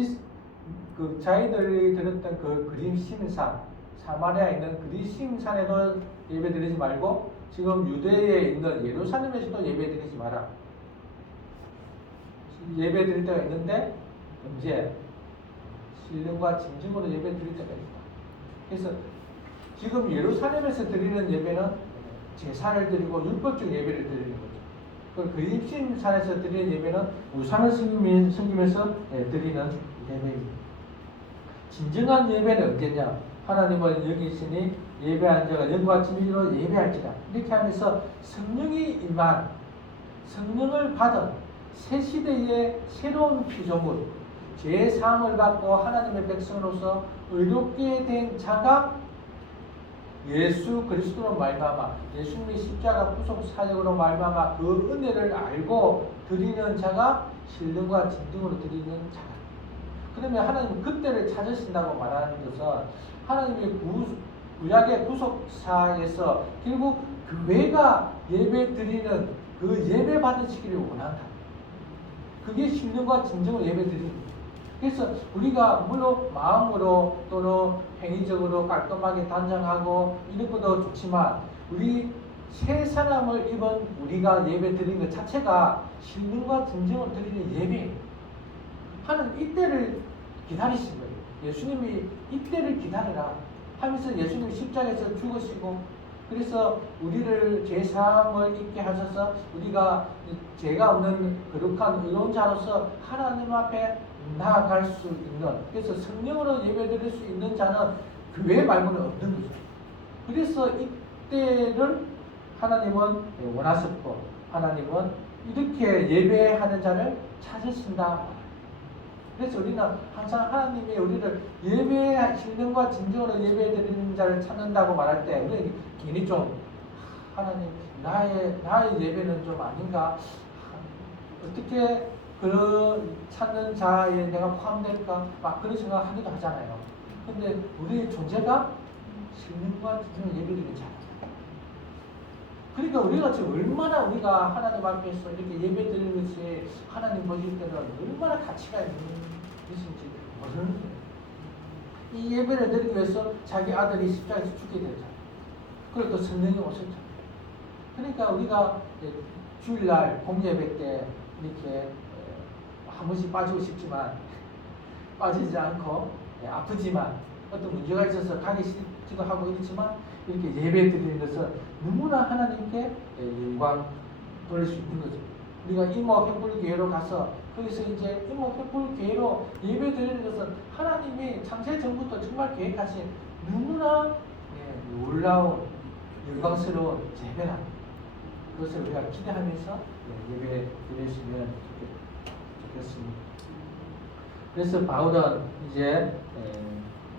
그 자기들이 들었던 그 그림 심산 사마리아에 있는 그림 심산에도 예배드리지 말고 지금 유대에 있는 예루살렘에서도 예배드리지 마라. 예배드릴 때가 있는데 언제? 신령과 진정으로 예배드릴 때가 있다. 그래서 지금 예루살렘에서 드리는 예배는 제사를 드리고 율법적 예배를 드리는 거죠. 그 그림심산에서 드리는 예배는 우상을 섬기면서 드리는 예배입니다. 진정한 예배는 언제냐? 하나님은 여기 있으니 예배한 자가 영과 진리로 예배할지라. 이렇게 하면서 성령이 임한 성령을 받은 새 시대의 새로운 피조물 죄의 사함을 받고 하나님의 백성으로서 의롭게 된 자가 예수 그리스도로 말미암아 예수님의 십자가 구속 사역으로 말미암아 그 은혜를 알고 드리는 자가 신령과 진정으로 드리는 자가. 그러면 하나님은 그때를 찾으신다고 말하는 것은 하나님의 구약의 구속사에서 결국 교회가 예배 드리는 그 예배 받으시기를 원한다. 그게 신령과 진정으로 예배 드리는 거예요. 그래서 우리가 물론 마음으로 또는 행위적으로 깔끔하게 단장하고 이런 것도 좋지만 우리 새 사람을 입은 우리가 예배 드리는 것 자체가 신령과 진정으로 드리는 예배예요. 하나님 이때를 기다리신 거예요. 예수님이 이때를 기다려라 하면서 예수님이 십자가에서 죽으시고 그래서 우리를 죄사함을 입게 하셔서 우리가 죄가 없는 거룩한 의로운 자로서 하나님 앞에 나아갈 수 있는 그래서 성령으로 예배드릴 수 있는 자는 교회 말고는 없는 거죠. 그래서 이때를 하나님은 원하셨고 하나님은 이렇게 예배하는 자를 찾으신다. 그래서 우리는 항상 하나님이 우리를 신령과 진정으로 예배드리는 자를 찾는다고 말할 때 우리는 괜히 좀 하나님 나의 예배는 좀 아닌가 어떻게 그 찾는 자에 내가 포함될까 막 그런 생각하기도 하잖아요. 근데 우리의 존재가 신령과 진정으로 예배드리는 자. 그러니까 우리가 지금 얼마나 우리가 하나님 앞에서 이렇게 예배드리는 것이 하나님 보실 때는 얼마나 가치가 있는 것인지 모르는 거예요. 이 예배를 드리기 위해서 자기 아들이 십자가에서 죽게 되잖아요. 그리고 또 성령이 오셨잖아요. 그러니까 우리가 주일날 공예배 때 이렇게 한 번씩 빠지고 싶지만 빠지지 않고 아프지만 어떤 문제가 있어서 가기 싫기도 하고 이렇지만 이렇게 예배 드리는 것은 너무나 하나님께 영광 돌릴 수 있는 거죠. 우리가 이모 횃불교회로 가서 거기서 이제 이모 횃불교회로 예배 드리는 것은 하나님이 창세 전부터 정말 계획하신 너무나 놀라운 영광스러운 예배라. 그것을 우리가 기대하면서 예배 드리시면 좋겠습니다. 그래서 바울은 이제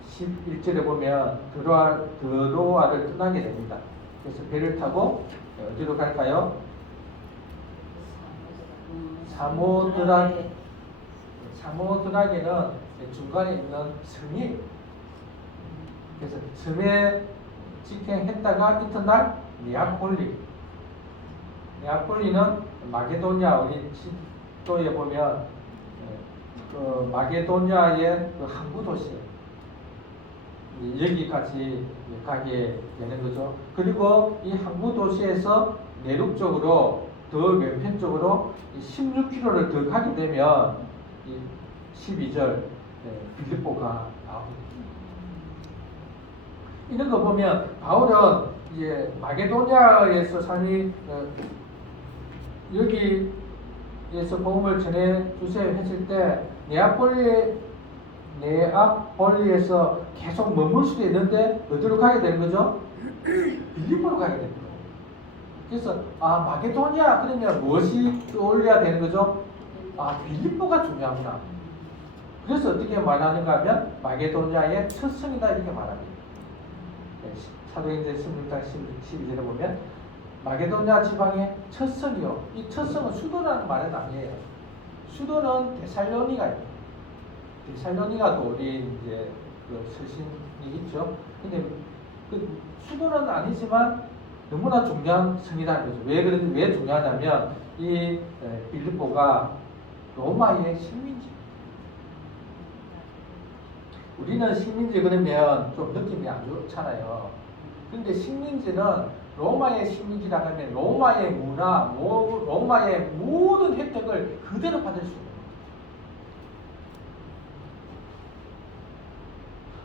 11절에 보면 드로아를 떠나게 됩니다. 그래서 배를 타고 어디로 갈까요? 사모드라게는 중간에 있는 섬이 그래서 섬에 직행했다가 이튿날 네아폴리는 마게도냐 우리 지도에 보면 그 마게도냐의 그 항구 도시예요. 여기까지 가게 되는 거죠. 그리고 이 항구 도시에서 내륙적으로 더 왼편쪽으로 16km를 더 가게 되면 이 12절 빌립보가 나옵니다. 이런 거 보면 바울은 이제 마게도냐에서 삶이 여기에서 복음을 전해 주세요 했을 때 네아폴리에서 계속 머물 수도 있는데 어디로 가게 되는 거죠? 빌립보로 가게 되는 거예요. 그래서 마게도냐 그러면 무엇이 떠올려야 되는 거죠? 빌립보가 중요하구나. 그래서 어떻게 말하는가 하면 마게도냐의 첫 성이다 이렇게 말합니다. 사도행전 16장 12절에 보면 마게도냐 지방의 첫 성이요. 이 첫 성은 수도라는 말은 아니에요. 수도는 데살로니가입니다. 데살로니가도 우리 이제 그 서신이 있죠. 근데 그 수도는 아니지만 너무나 중요한 성이라는 거죠. 왜 중요하냐면 이 빌립보가 로마의 식민지. 우리는 식민지 그러면 좀 느낌이 안 좋잖아요. 근데 식민지는 로마의 식민지라고 하면 로마의 문화, 로마의 모든 혜택을 그대로 받을 수 있는 거예요.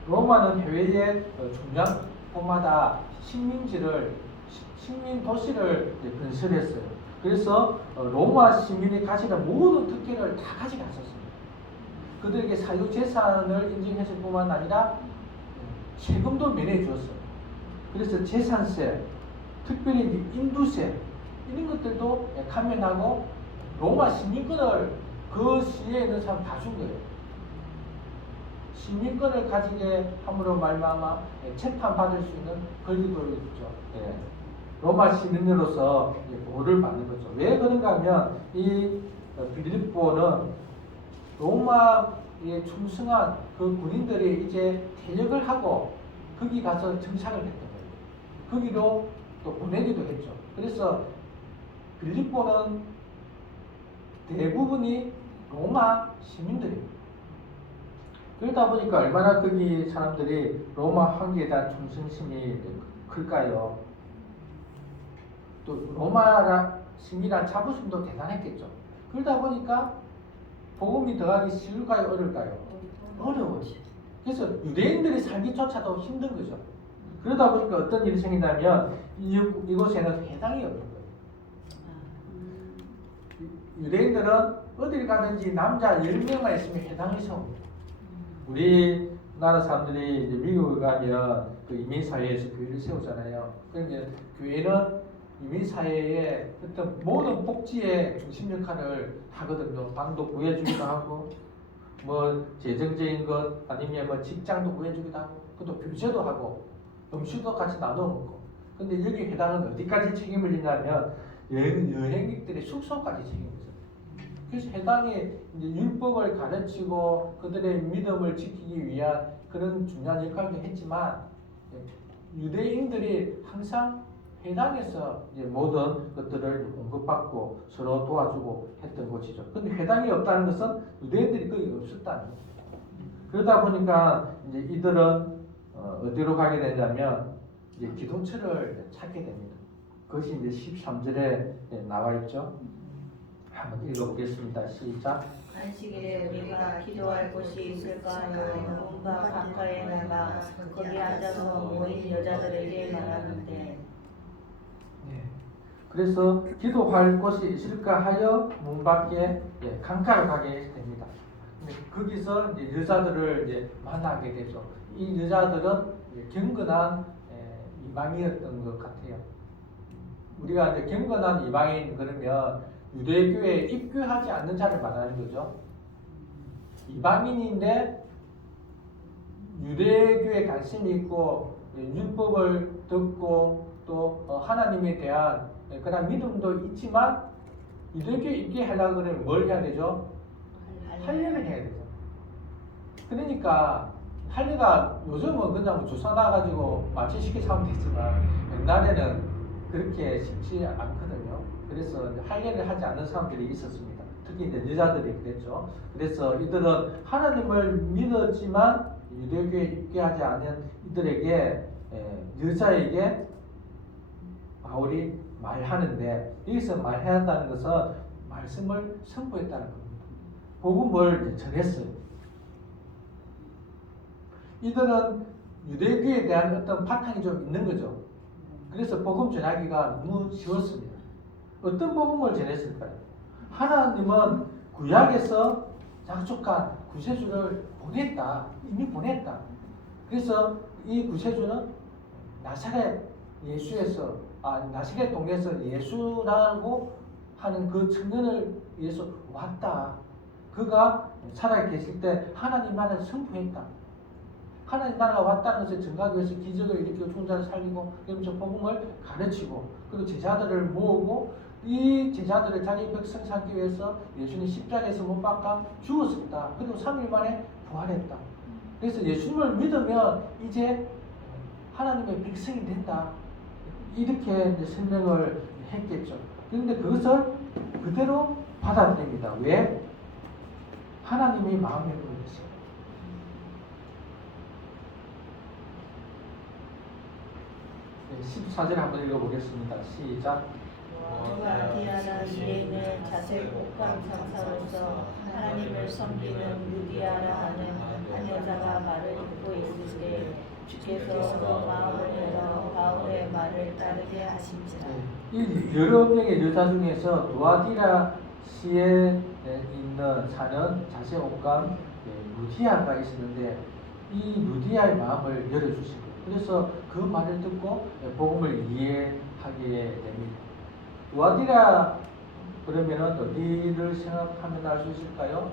로마는 해외의 중요한 곳마다 식민 도시를 건설했어요. 그래서 로마 시민이 가지는 모든 특権을 다 가져갔었습니다. 그들에게 사유 재산을 인정했을 뿐만 아니라 세금도 면해 주었어요. 그래서 재산세, 특별히 인두세 이런 것들도 감면하고 로마 시민권을 그 시에 있는 사람 다 준 거예요. 시민권을 가지게 함으로 말미암아 재판받을 수 있는 권리도 있죠. 로마 시민으로서 보호를 받는 거죠. 왜 그런가 하면 이 빌립보는 로마에 충성한 그 군인들이 이제 퇴역을 하고 거기 가서 정착을 했던 거예요. 거기로 또 보내기도 했죠. 그래서 빌립보는 대부분이 로마 시민들입니다. 그러다 보니까 얼마나 거기 사람들이 로마 황제에 대한 충성심이 클까요? 또 로마 시민이란 자부심도 대단했겠죠. 그러다 보니까 복음이 더하기 쉬울까요? 어려울까요? 어려워요. 그래서 유대인들이 살기조차도 힘든 거죠. 그러다 보니까 어떤 일이 생긴다면 이곳에는 회당이 없는 거예요. 유대인들은 어딜 가든지 남자 10명만 있으면 회당을 세웁니다. 우리나라 사람들이 이제 미국에 가면 그 이민사회에서 교회를 세우잖아요. 그러면 교회는 이민사회의 어떤 모든 복지의 중심 역할을 하거든요. 방도 구해주기도 하고, 뭐 재정적인 것 아니면 뭐 직장도 구해주기도 하고, 그것도 교제도 하고, 음식도 같이 나눠 먹고. 근데 여기 회당은 어디까지 책임을 지냐면 여행객들의 숙소까지 책임을 져요. 그래서 회당이 이제 율법을 가르치고 그들의 믿음을 지키기 위한 그런 중요한 역할도 했지만 유대인들이 항상 회당에서 이제 모든 것들을 공급받고 서로 도와주고 했던 곳이죠. 근데 회당이 없다는 것은 유대인들이 거의 없었다는 거죠. 그러다 보니까 이제 이들은 어디로 가게 되냐면 이제 기도처를 찾게 됩니다. 그것이 이제 13절에 나와 있죠. 한번 읽어보겠습니다. 시작. 안식일에 우리가 기도할 곳이 있을까요? 문과 강가에 나가 거기 앉아서 모인 여자들에게 말하는데. 네. 그래서 기도할 곳이 있을까 하여 문 밖에 강가로 가게 됩니다. 거기서 이제 여자들을 이제 만나게 되죠. 이 여자들은 경건한 이방인이었던 것 같아요. 우리가 이제 경건한 이방인 그러면 유대교회에 입교하지 않는 자를 말하는 거죠. 이방인인데 유대교에 관심이 있고 율법을 듣고 또 하나님에 대한 그런 믿음도 있지만 유대교에 입게 하려고 그러면 뭘 해야 되죠? 할례를 해야 되죠. 그러니까 할례가 요즘은 그냥 주사 놔가지고 마취시켜 사면 되지만 옛날에는 그렇게 쉽지 않거든요. 그래서 할례를 하지 않는 사람들이 있었습니다. 특히 이제 여자들이 그랬죠. 그래서 이들은 하나님을 믿었지만 유대교에 입교하지 않은 이들에게 여자에게 바울이 말하는데, 여기서 말해야 한다는 것은 말씀을 선포했다는 겁니다. 복음을 전했어요. 이들은 유대교에 대한 어떤 바탕이 좀 있는 거죠. 그래서 복음 전하기가 너무 쉬웠습니다. 어떤 복음을 전했을까요? 하나님은 구약에서 약속한 구세주를 보냈다. 이미 보냈다. 그래서 이 구세주는 나사렛 동네에서 예수라고 하는 그 청년을 위해서 왔다. 그가 살아 계실 때 하나님 나라를 선포했다. 하나님 나라가 왔다는 것을 증가하기 위해서 기적을 일으키고 죽은 자를 살리고, 그러면서 복음을 가르치고, 그리고 제자들을 모으고, 이 제자들을 자기 백성 삼기 위해서 예수님 십자가에서 못 박아 죽었습니다. 그리고 3일 만에 부활했다. 그래서 예수님을 믿으면 이제 하나님의 백성이 된다. 이렇게 이제 설명을 했겠죠. 그런데 그것을 그대로 받아들입니다. 왜? 하나님의 마음에 보이시. 14절 한번 읽어보겠습니다. 시작. 두아디아라 유대인은 자색 옷감 상사로서 하나님을 섬기는 루디아라 하는 한 여자가 말을 듣고 있을 때 주께서 그 마음을 열어 바울의 말을 따르게 하십니다. 이 여러 명의 여자 중에서 두아디라 시에 있는 사는 자색 옷감 루디아가 있었는데, 이 루디아의 마음을 열어주신 거예요. 그래서 그 말을 듣고 복음을 이해하게 됩니다. 두아디라 그러면은 어디를 생각하면 알 수 있을까요?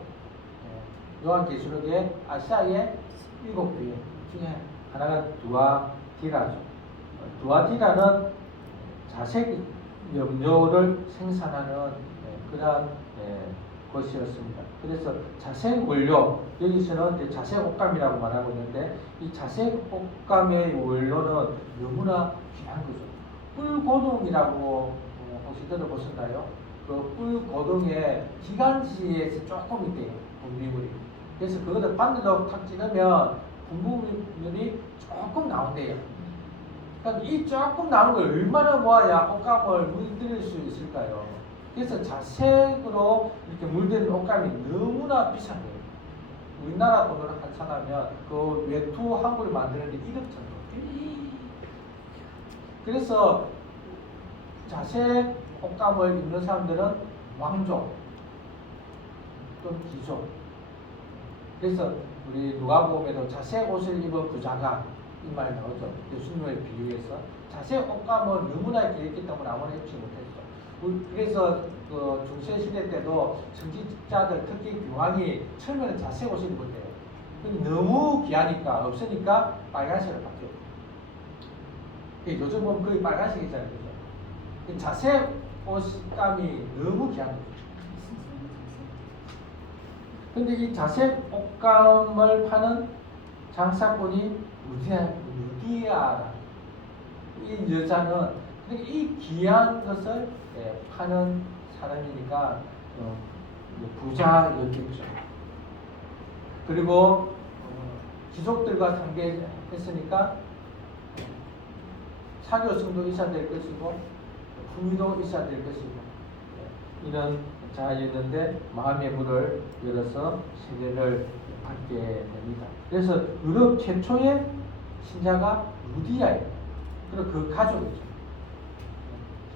요한계시록의 아시아의 7교회 중에 하나가 두아디라죠. 두아디라는 자색 염료를 생산하는 그러한 것이었습니다. 그래서 자색 원료, 여기서는 이제 자색 옷감이라고 말하고 있는데, 이 자색 옷감의 원료는 너무나 귀한 거죠. 뿔고동이라고 혹시 들어보셨나요? 그 뿔고동의 기관지에서 조금 있대요, 분비물이. 그래서 그거를 바늘로 탁 찌르면 분비물이 조금 나온대요. 그러니까 이 조금 나오는 걸 얼마나 모아야 옷감을 물들일 수 있을까요? 그래서 자색으로 이렇게 물든 옷감이 너무나 비싼 거예요. 우리나라 돈으로 환산하면 그 외투 한 벌을 만드는데 1억 정도. 그래서 자색 옷감을 입는 사람들은 왕족, 또는 귀족. 그래서 우리 누가복음에도 자색 옷을 입은 부자가 이 말 나오죠. 예수님을 비유해서 자색 옷감은 너무나 이렇게 있기 때문에 아무나 입지 못했죠. 그래서 그 중세 시대 때도 정치자들, 특히 교황이 처음에는 자색 옷을 입었대요. 너무 귀하니까 없으니까 빨간색으로 바뀌었고, 요즘 보면 거의 빨간색이잖아요. 그죠? 자색 옷감이 너무 귀한 거죠. 근데 이 자색 옷감을 파는 장사꾼이 루디아라. 이 여자는 이 귀한 것을 파는 사람이니까 부자였겠죠. 그리고 귀족들과 상대했으니까 사교성도 있어야 될 것이고 품위도 있어야 될 것이고, 이런 자였는데 마음의 문을 열어서 세례를 받게 됩니다. 그래서 유럽 최초의 신자가 루디아예요. 그리고 그 가족이죠.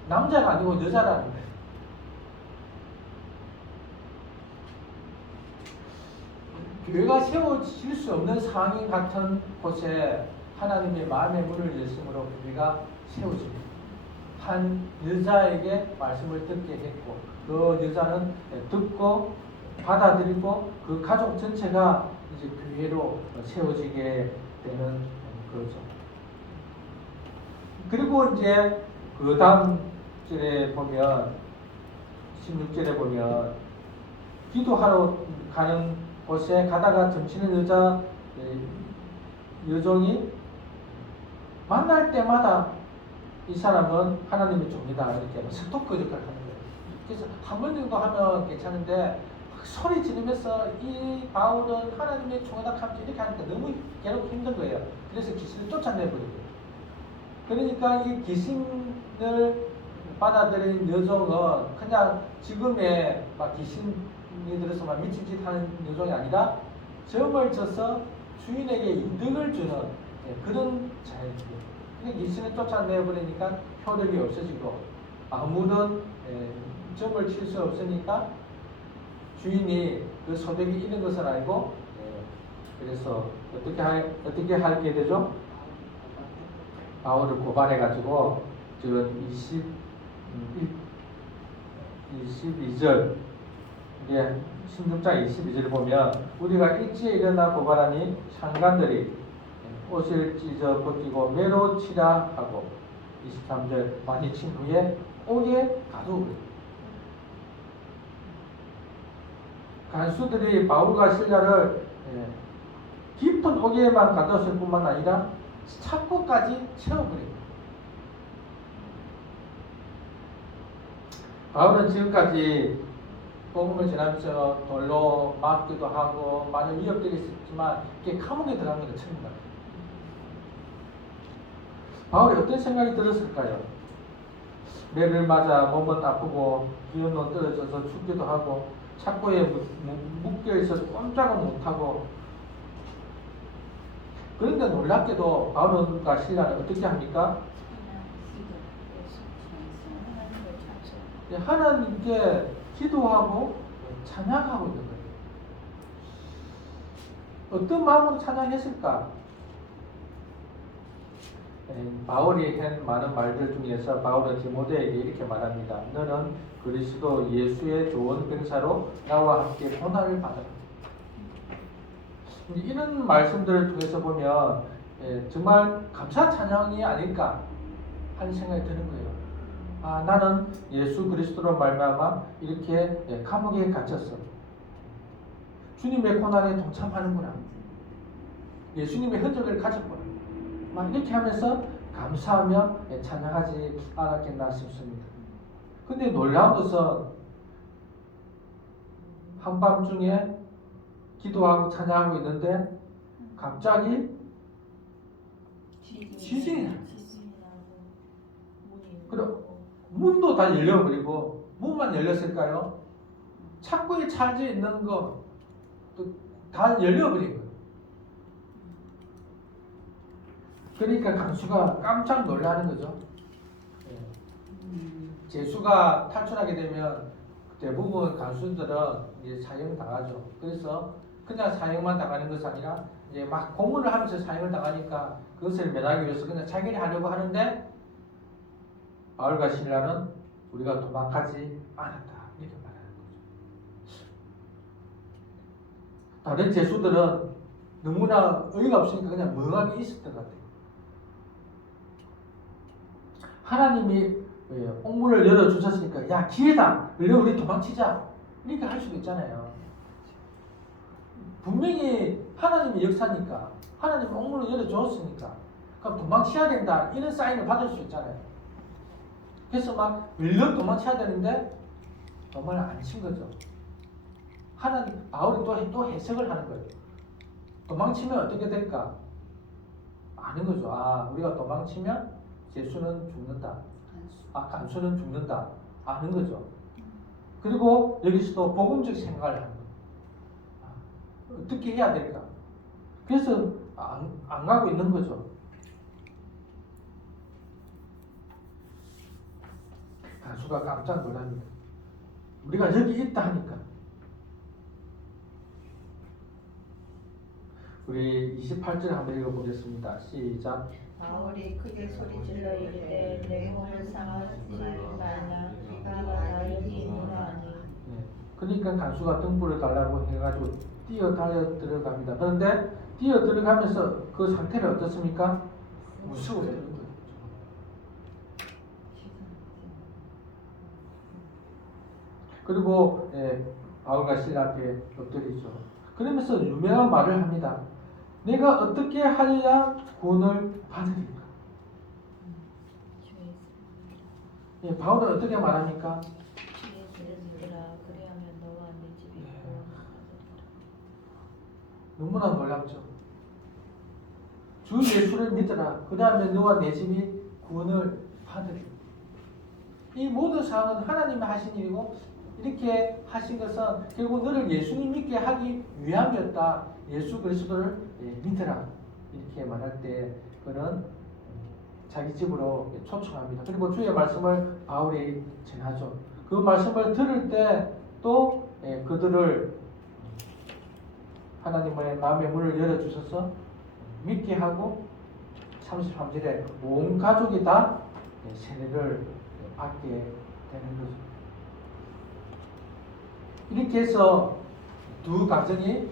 남자가 아니고 여자라는 거예요. 교회가 세워질 수 없는 상황 같은 곳에 하나님의 마음의 문을 열심으로 교회가 세워집니다. 한 여자에게 말씀을 듣게 했고, 그 여자는 듣고 받아들이고 그 가족 전체가 이제 교회로 세워지게 되는 거죠. 그리고 이제 그 다음 절에 보면 16절에 보면 기도하러 가는 곳에 가다가 점치는 여종이 만날 때마다 이 사람은 하나님의 종이다 이렇게 스토커 역할을 하는 거예요. 그래서 한 번 정도 하면 괜찮은데 소리 지르면서 이 바울은 하나님의 종이다 하면서 이렇게 하니까 너무 괴롭고 힘든 거예요. 그래서 귀신을 쫓아내버리고. 그러니까 이 귀신을 받아들인 여종은 그냥 지금의 막 귀신이 들어서 막 미친 짓 하는 여종이 아니라 점을 져서 주인에게 이득을 주는 그런 자연이에요. 그러니까 귀신을 쫓아내버리니까 효력이 없어지고 아무런 점을 칠 수 없으니까 주인이 그 소득이 있는 것을 알고 그래서 어떻게 하게 되죠? 바울을 고발해가지고 지금 22절 이게 16장 22절을 보면 우리가 일찍 일어나 고발하니 상관들이 옷을 찢어 벗기고 매로 치라 하고 23절 많이 친 후에 옥에 가두고 간수들이 바울과 실라를 깊은 옥에만 가뒀을 뿐만 아니라 창고까지 채워버립니다. 바울은 지금까지 복음을 전하면서 돌로 맞기도 하고 많은 위협들이 있었지만 이게 감옥에 들어간 게 처음이다. 바울이 어떤 생각이 들었을까요? 매를 맞아 몸은 아프고 기운은 떨어져서 춥기도 하고 창고에 묶여있어서 꼼짝은 못하고 그런데 놀랍게도 바울과 실라는 어떻게 합니까? 하나님께 기도하고 찬양하고 있는 거예요. 어떤 마음으로 찬양했을까? 바울이 한 많은 말들 중에서 바울은 디모데에게 이렇게 말합니다. 너는 그리스도 예수의 좋은 병사로 나와 함께 고난을 받아라. 이런 말씀들을 통해서 보면 정말 감사 찬양이 아닐까 하는 생각이 드는 거예요. 아, 나는 예수 그리스도로 말미암아 이렇게 감옥에 갇혔어. 주님의 고난에 동참하는구나. 예수님의 흔적을 가졌구나. 막 이렇게 하면서 감사하며 찬양하지 않았겠나 싶습니다. 근데 놀라운 것은 한밤중에 기도하고 찬양하고 있는데 갑자기 지진이 나. 그리고 문도 다 열려버리고 문만 열렸을까요? 창고에 차져 있는 거 다 열려버린 거예요. 그러니까 간수가 깜짝 놀라는 거죠. 죄수가 탈출하게 되면 대부분 간수들은 이제 사형 당하죠. 그래서 그냥 사형만 당하는 것이 아니라 이제 막 고문을 하면서 사형을 당하니까 그것을 면하기 위해서 그냥 자기를 하려고 하는데 바울과 실라는 우리가 도망가지 않았다 이렇게 말하는 거죠. 다른 죄수들은 너무나 어이가 없으니까 그냥 멍하게 있었던 것 같아요. 하나님이 옥문을 열어주셨으니까 야 기회다. 얼른 우리 도망치자. 이렇게 할 수도 있잖아요. 분명히 하나님의 역사니까 하나님이 옥문을 열어주었으니까 그럼 도망쳐야 된다. 이런 사인을 받을 수 있잖아요. 그래서 막 얼른 도망쳐야 되는데 정말 안 친 거죠. 바울이 또 해석을 하는 거예요. 도망치면 어떻게 될까? 아는 거죠. 아, 우리가 도망치면 예수는 죽는다. 간수는 죽는다. 아는 거죠. 그리고 여기서도 복음적 생각을 하는 거예요. 어떻게 해야 될까? 그래서 안 가고 있는 거죠. 간수가 깜짝 놀랍니다. 우리가 여기 있다 하니까. 우리 28절 한번 읽어보겠습니다. 시작. 바울이 크게 소리질러 이르되 내 몸을 상하지 말라. 우리가 다 여기 있노라 하니. 그러니까 간수가 등불을 달라고 해가지고 뛰어 달려 들어갑니다. 그런데 뛰어 들어가면서 그 상태를 어떻습니까? 무서워요. 그리고 바울과 실라한테 엎드리죠. 그러면서 유명한 말을 합니다. 내가 어떻게 하여야 구원을 받으리까? 바울은 어떻게 말합니까? 주의 기름이라 그리하면 너와 네 집이 있고 너무나 놀랍죠. 주 예수를 믿어라. 그 다음에 너와 내 집이 구원을 받으리. 이 모든 사항은 하나님이 하신 일이고 이렇게 하신 것은 결국 너를 예수님 믿게 하기 위함이었다. 예수 그리스도를 믿어라. 이렇게 말할 때 그는 자기 집으로 초청합니다. 그리고 주의 말씀을 바울이 전하죠. 그 말씀을 들을 때 또 그들을 하나님의 마음의 문을 열어주셔서 믿게 하고 33절에 온 가족이 다 세례를 받게 되는 거죠. 이렇게 해서 두 가정이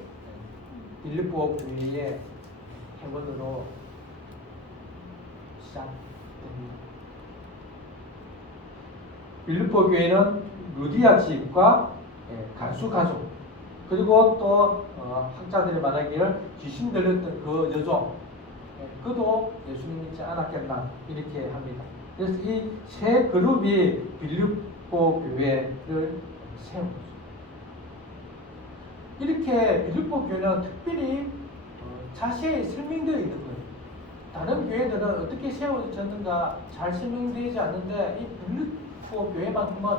빌립보 교회의 회원으로 시작됩니다. 빌립보 교회는 루디아 집과 간수 가족 그리고 또 학자들이 말하기를 귀신 들렸던 그 여종 그도 예수님 믿지 않았겠나 이렇게 합니다. 그래서 이 세 그룹이 빌립보 교회를 세운 거죠. 이렇게 빌립보 교회는 특별히 자세히 설명되어 있는 거예요. 다른 교회들은 어떻게 세워졌는가 잘 설명되지 않는데 이 빌립보 교회만큼은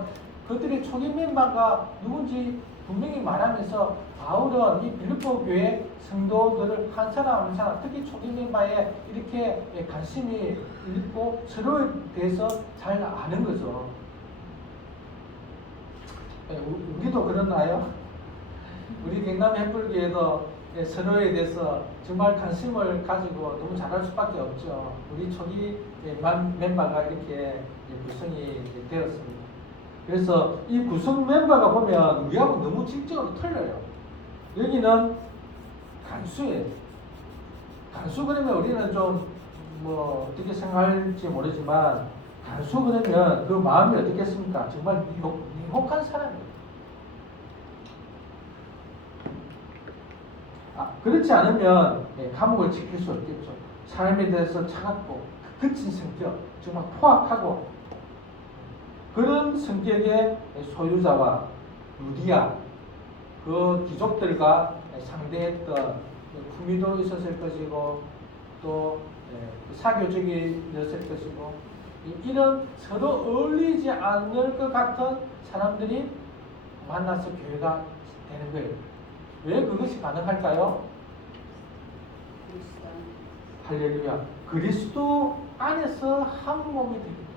그들의 초기 멤버가 누군지 분명히 말하면서 바울은 이 빌립보 교회 성도들을 한 사람 한 사람 특히 초기 멤버에 이렇게 관심이 있고 서로에 대해서 잘 아는 거죠. 우리도 그렇나요? 우리 경남 햇불교회도 서로에 대해서 정말 관심을 가지고 너무 잘할 수밖에 없죠. 우리 초기 멤버가 이렇게 구성이 되었습니다. 그래서 이 구성 멤버가 보면 우리하고 너무 질적으로 틀려요. 여기는 간수예요. 간수 그러면 우리는 좀 뭐 어떻게 생각할지 모르지만 간수 그러면 그 마음이 어떻겠습니까? 정말 미혹한 사람이에요. 그렇지 않으면 감옥을 지킬 수 없겠죠. 사람에 대해서 차갑고 거친 성격, 정말 포악하고 그런 성격의 소유자와 루디아 그 귀족들과 상대했던 품위도 있었을 것이고 또 사교적이었을 것이고 이런 서로 어울리지 않을 것 같은 사람들이 만나서 교회가 되는 거예요. 왜 그것이 가능할까요? 할렐루야. 그리스도 안에서 한 몸이 됩니다.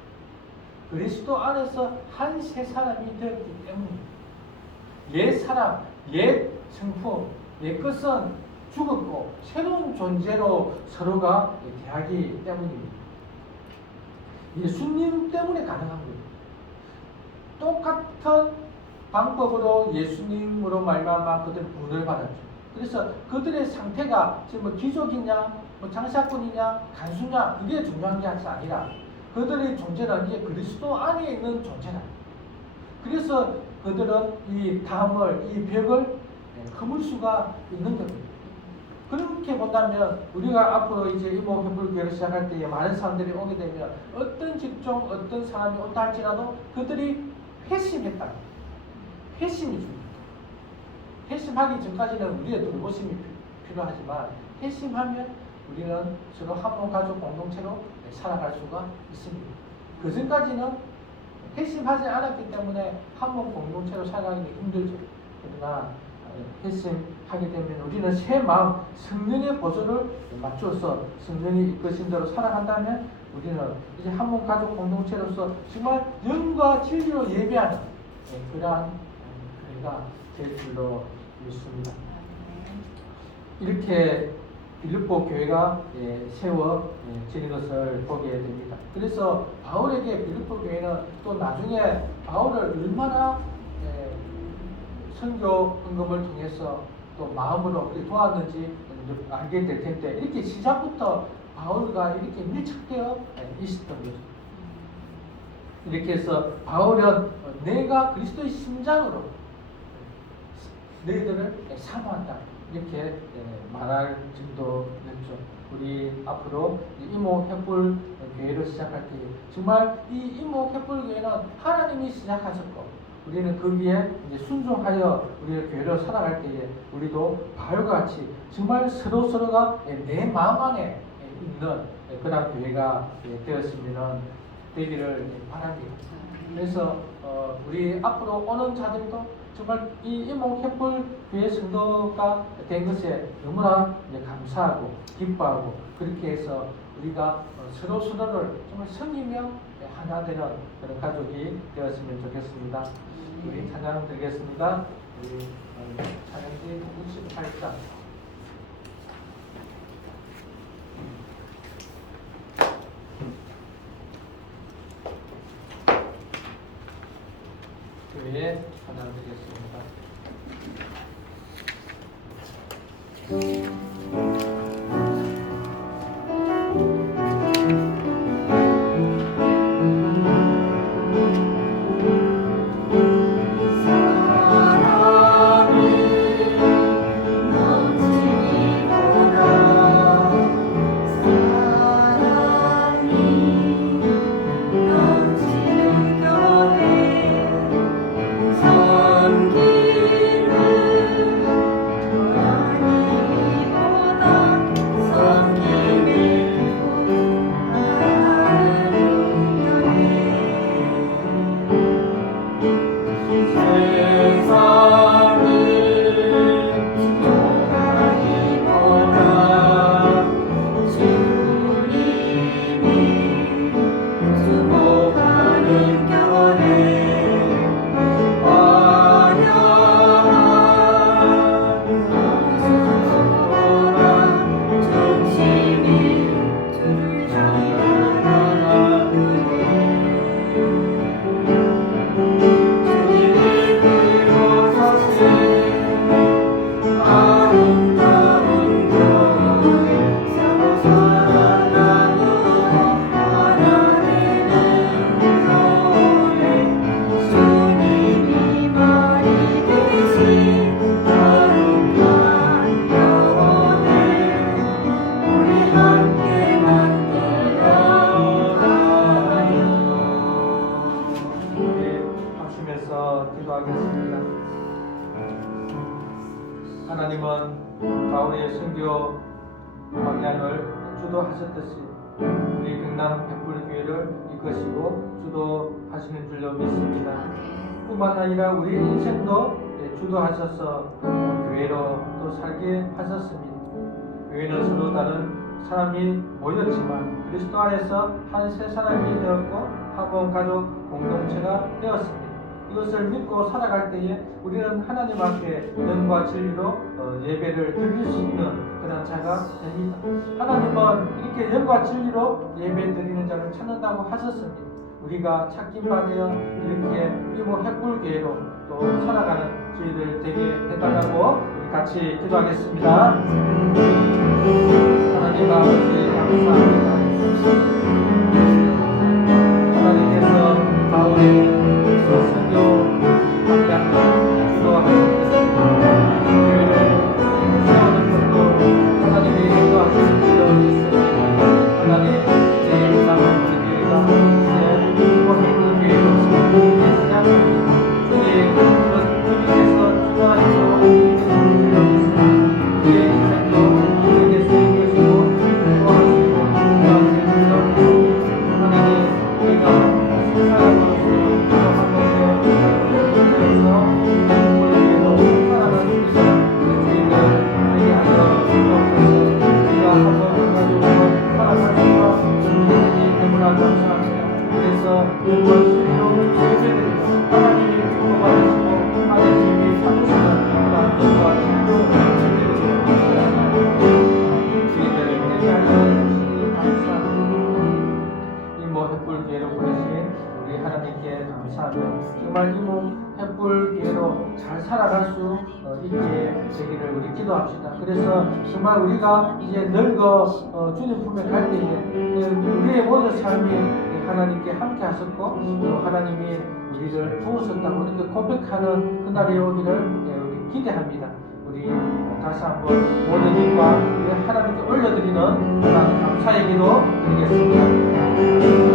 그리스도 안에서 한 세 사람이 되었기 때문입니다. 옛 사람, 옛 성품, 옛 것은 죽었고 새로운 존재로 서로가 대하기 때문입니다. 예수님 때문에 가능한 거예요. 똑같은 방법으로 예수님으로 말미암아 그들 구원을 받았죠. 그래서 그들의 상태가 지금 뭐 귀족이냐, 뭐 장사꾼이냐, 간수냐 그게 중요한 게 아니라 그들의 존재는 이제 그리스도 안에 있는 존재다. 그래서 그들은 이 담을, 이 벽을 허물 수가 있는 겁니다. 그렇게 본다면 우리가 앞으로 이제 이모협불교를 시작할 때에 많은 사람들이 오게 되면 어떤 직종, 어떤 사람이 온다 할지라도 그들이 회심했다. 회심이 중요합니다. 회심하기 전까지는 우리의 돌보심이 필요하지만 회심하면 우리는 서로 한몸 가족 공동체로 살아갈 수가 있습니다. 그 전까지는 회심하지 않았기 때문에 한몸 공동체로 살아가기 힘들죠. 그러나 회심하게 되면 우리는 새 마음, 성령의 보조를 맞추어서 성령이 이끄신 대로 살아간다면 우리는 이제 한몸 가족 공동체로서 정말 영과 진리로 예배하는 그러한 교회가 될 줄로 믿습니다. 이렇게 빌립보 교회가 세워지는 것을 보게 됩니다. 그래서 바울에게 빌립보 교회는 또 나중에 바울을 얼마나 선교 헌금을 통해서 또 마음으로 도왔는지 알게 될 텐데 이렇게 시작부터 바울과 이렇게 밀착되어 있었던 거죠. 이렇게 해서 바울은 내가 그리스도의 심장으로 너희들을 사모한다 이렇게 말할 정도였죠. 우리 앞으로 이모 횃불 교회를 시작할 때 정말 이 이모 횃불 교회는 하나님이 시작하셨고 우리는 거기에 이제 순종하여 우리의 교회를 살아갈 때에 우리도 바울과 같이 정말 서로가 내 마음 안에 있는 그런 교회가 되기를 바랍니다. 그래서 우리 앞으로 오는 자들도 정말 이 이목햇불 교회 성도가 된 것에 너무나 감사하고 기뻐하고 그렇게 해서 우리가 서로를 정말 섬기며 하나 되는 그런 가족이 되었으면 좋겠습니다. 우리 찬양 드리겠습니다. 우리 찬양지 68장. 교회에 찬양 드리겠습니다. 기도하겠습니다. 하나님은 바울의 선교 방향을 주도하셨듯이 우리 경남 백불교회를 이끄시고 주도하시는 줄로 믿습니다. 뿐만 아니라 우리 인생도 주도하셔서 교회로 또 살게 하셨습니다. 교회는 서로 다른 사람이 모였지만 그리스도 안에서 한 새 사람이 되었고 한번 가족 공동체가 되었습니다. 이것을 믿고 살아갈 때에 우리는 하나님 앞에 영과 진리로 예배를 드릴 수 있는 그런 자가 됩니다. 하나님은 이렇게 영과 진리로 예배 드리는 자를 찾는다고 하셨습니다. 우리가 찾긴 받으여 이렇게 이모 햇불교회로 또 살아가는 저희들 되게 해달라고 우리 같이 기도하겠습니다. 하나님 아버지 감사합니다. 하나님께서 바울의 선교 방향을 주도하셨습니다. 교회를 세우는 것도 하나님이 인도하시는 줄로 믿습니다. 하나님 내 일상을 교회가 이제 이곳을 교회로 시작합니다. 주님께서 주도하시고 있는 줄로 믿습니다. 우리의 인생도 주님께 쓰인 것이고 인도하시고 인도하시는 줄로 믿습니다. 하나님 우리가 사랑으로서 정말 이모 햇불교회로 잘 살아갈 수 있게 되기를 우리 기도합시다. 그래서 정말 우리가 이제 늙어 주님 품에 갈 때에 우리의 모든 삶이 하나님께 함께 하셨고 또 하나님이 우리를 도우셨다고 이렇게 고백하는 그날이 오기를 우리 기대합니다. 우리 다시 한번 모든 힘과 우리 하나님께 올려드리는 그런 감사의 기도 드리겠습니다.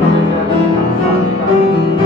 감사합니다.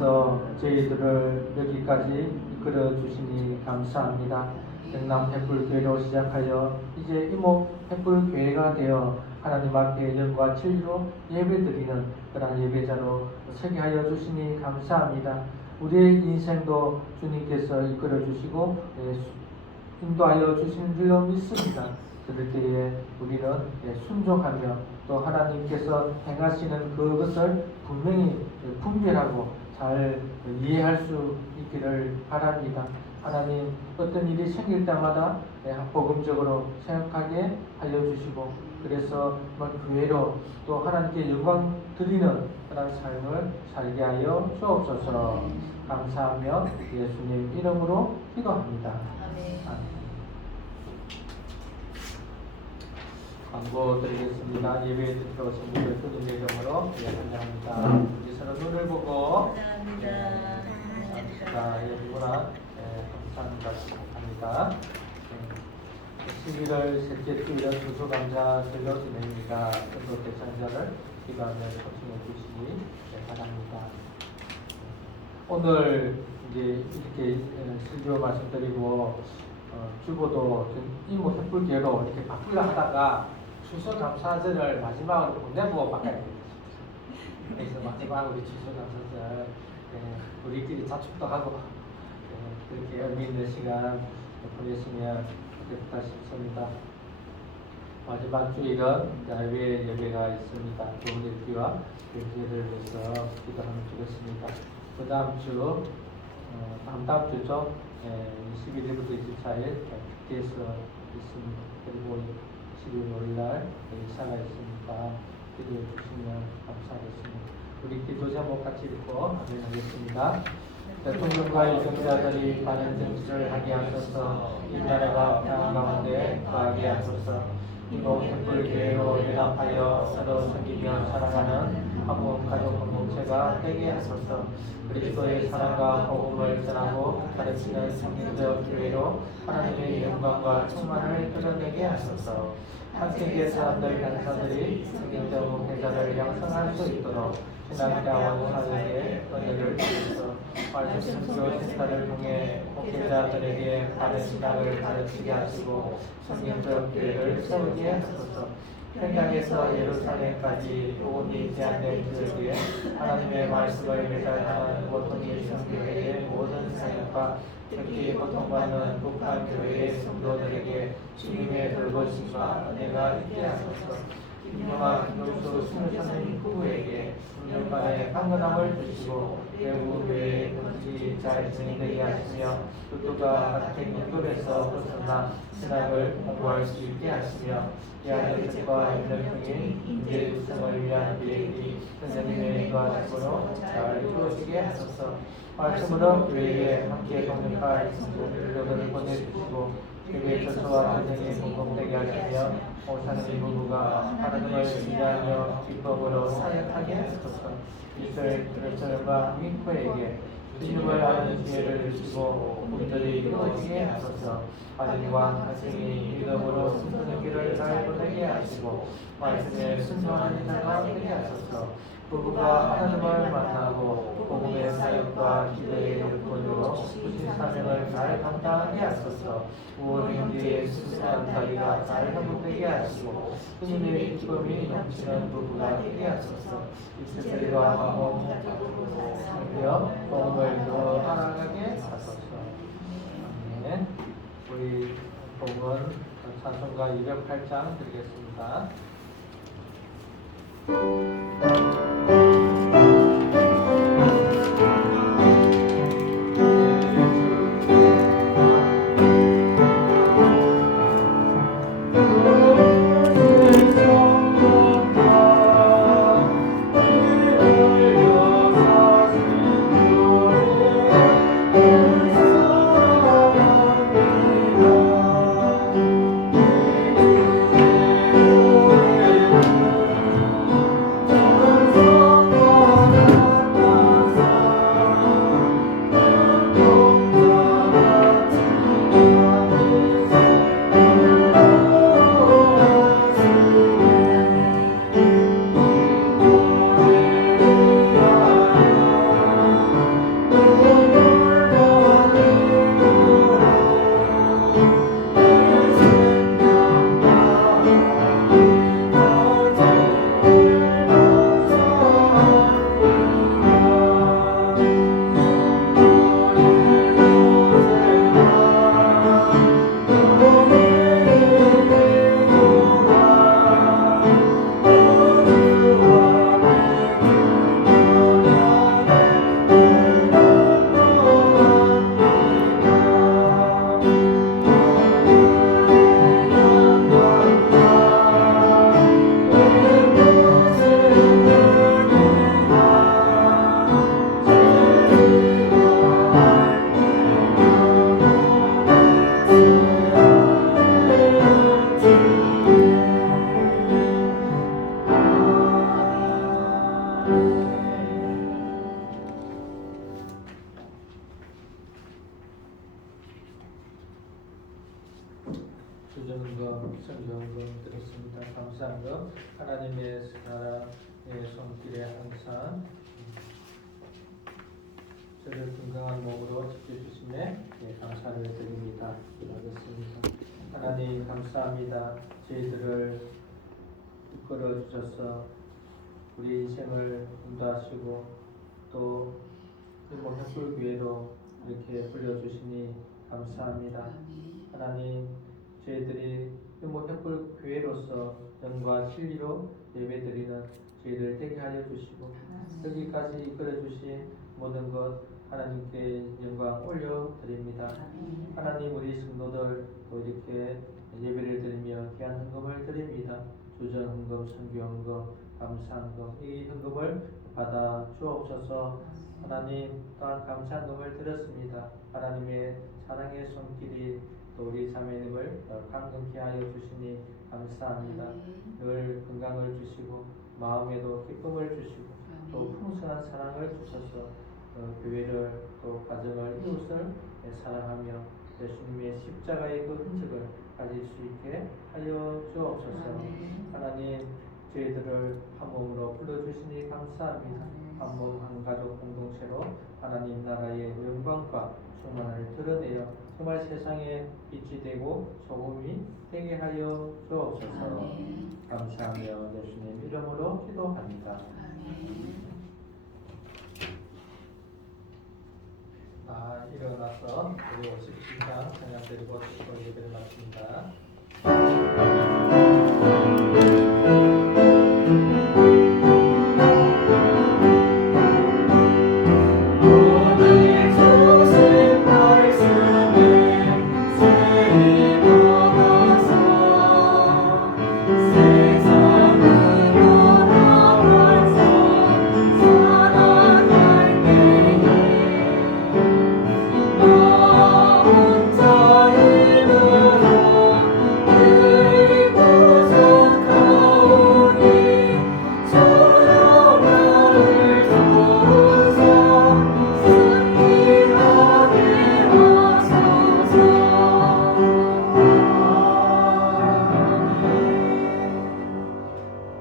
주님께서 저희들을 여기까지 이끌어 주시니 감사합니다. 경남 횃불교회로 시작하여 이제 이모 횃불교회가 되어 하나님 앞에 영과 진리로 예배드리는 그러한 예배자로 서게 하여 주시니 감사합니다. 우리의 인생도 주님께서 이끌어 주시고 인도하여 주시는 줄로 믿습니다. 그럴 때에 우리는 순종하며 또 하나님께서 행하시는 그것을 분명히 분별하고 잘 이해할 수 있기를 바랍니다. 하나님 어떤 일이 생길 때마다 복음적으로 생각하게 하여 주시고 그래서 교회로 또 하나님께 영광 드리는 그런 삶을 살게 하여 주옵소서. 감사하며 예수님 이름으로 기도합니다. 아멘. 광고 드리겠습니다. 예배에 들어오신 분들 주님의 이름으로 환영합니다. 우리 서로 눈을 보고 감사합니다. 누구나 감사합니다. 축복합니다. 11월 셋째 주일은 추수감사절로 지냅니다. 전도 대상자를 기도하며 초청해 주시기 바랍니다. 오늘 이제 이렇게 설교 말씀드리고 주보도 이모 횃불교회로 이렇게 바꾸려 하다가 추수감사절을 마지막으로 보내고 바꿔야 되겠습니다. 그래서 마지막으로 추수감사절 우리끼리 자축도 하고 그렇게 의미 있는 시간 보냈으면 좋겠다 싶습니다. 마지막 주일은 야외 예배가 있습니다. 좋은 일기와 그 기회를 위해서 기도하면 좋겠습니다. 그 다음 주, 다음 주죠. 21일부터 24일 BTS 있습니다. 그리고 12월 5일날 이사가 있습니다. 기도해 주시면 감사하겠습니다. 우리 기도 제목 같이 읽고 하겠습니다. 대통령과 유권자들이 바른 정치를 하게 하소서. 이 나라가 평안 가운데 거하게 하소서. 이곳 횃불교회로 연합하여 서로 섬기며 살아가는 한국 가족 공동체가 되게 하소서. 그리스도의 사랑과 복음을 전하고 가르치는 성경적 교회로 하나님의 영광과 충만을 드러내게 하소서. 한세계 사람들 간사들이 성경적 목회자를 양성할 수 있도록 신학자원 사역에 은혜를 주소서. 말씀 선교 센터를 통해 목회자들에게 바른 신학을 가르치게 하시고 성경적 교회를 세우게 하소서. 현장에서 예루살렘까지 복음이 제한된 지역에 하나님의 말씀을 배달하는 고통이 성교회의 모든 사역과 특히 고통받는 북한 교회의 성도들에게 주님의 돌보심과 은혜가 있게 하소서. 김영아, 김용수, 스물삼님 부부에게 운명간의 강건함을 주시고 외국 교회의 본질이 잘 진행되게 하시며 그들과 같은 연급에서 벗어나 신학을 공부할 수 있게 하시며 대한민국과 인력등의 인재 육성을 위한 계획이 선생님의 인도하심으로 잘 이루어지게 하소서. 말씀으로 교회에 함께 동력할 성도들을 보내주시고 교회 처소와 가정에 공동되게 하시며 오사님 부부가 하나님을 신뢰하며 기쁨으로 사역하게 하소서. 이스라엘과 미코에게 주님을 아는 지혜를 주시고 분들이 이루어지게 하소서. 아들과 학생이 믿음으로 승천의 길을 잘 보내게 하시고 말씀에 순종하는 자가 되게 하소서. 부부가 하나님을 만나고 복음의 사역과 기도의 일꾼으로 주신 사명을 잘 감당하게 하소서. 우월인지의 순수한 다리가 잘 회복되게 하시고 주님의 기쁨이 넘치는 부부가 되게 하소서. 이스라엘과 하며 복음을 더 알아가게 하소서. 아멘. 우리 복음은 찬송가 208장 드리겠습니다. Oh 주전금, 성경금 들었습니다. 감사한 것 하나님의 사랑의 손길에 항상 저를 건강한 몸으로 지켜주심에 감사를 드립니다. 기도하겠습니다. 하나님 감사합니다. 저희들을 이끌어 주셔서 우리 인생을 인도하시고 또 햇불교회로 이렇게 불러주시니 감사합니다. 하나님 저희들이 햇불교회로서 영과 진리로 예배드리는 저희들 되게 하여 주시고 여기까지 이끌어 주신 모든 것 하나님께 영광 올려드립니다. 하나님 우리 성도들 또 이렇게 예배를 드리며 귀한 헌금을 드립니다. 주전헌금, 선교헌금, 감사헌금 이 헌금을 받아 주옵소서. 하나님 또한 감사헌금을 드렸습니다. 하나님의 사랑의 손길이 또 우리 자매님을 강건케 하여 주시니 감사합니다. 늘 건강을 주시고 마음에도 기쁨을 주시고 또 풍성한 사랑을 주셔서 교회를 또 가정을 이웃을 사랑하며 예수님의 십자가의 그 흔적을 가질 수 있게 하여 주옵소서. 하나님 저희들을 한 몸으로 불러주시니 감사합니다. 한 몸 한 가족 공동체로 하나님 나라의 영광과 충만을 드러내어 정말 세상에 빛이 되고 소금이 되게 하여 주옵소서. 감사하며 예수님 이름으로 기도합니다. 일어나서 우리 50시간 찬양 드리고 또 예배를 마칩니다.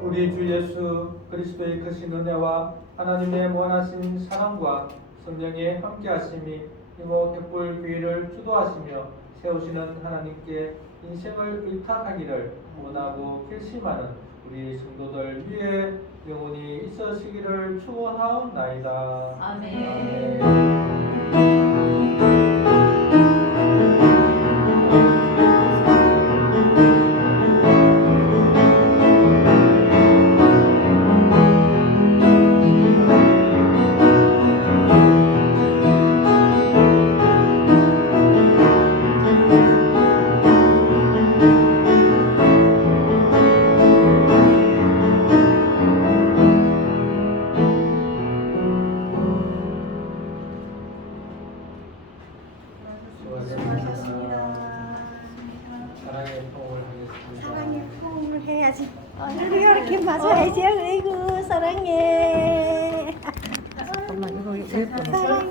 우리 주 예수 그리스도의 크신 은혜와 하나님의 무한하신 사랑과 성령의 함께하심이 이모 햇불교회를 주도하시며 세우시는 하나님께 인생을 의탁하기를 원하고 결심하는 우리 성도들 위에 영원히 있으시기를 축원하옵나이다. 아멘. 사랑의 포옹을 하겠습니다. 사랑의 포옹을 해야지. 이렇게 맞아야지. 아이고 사랑해. 엄마 이거 예뻐. 사랑해.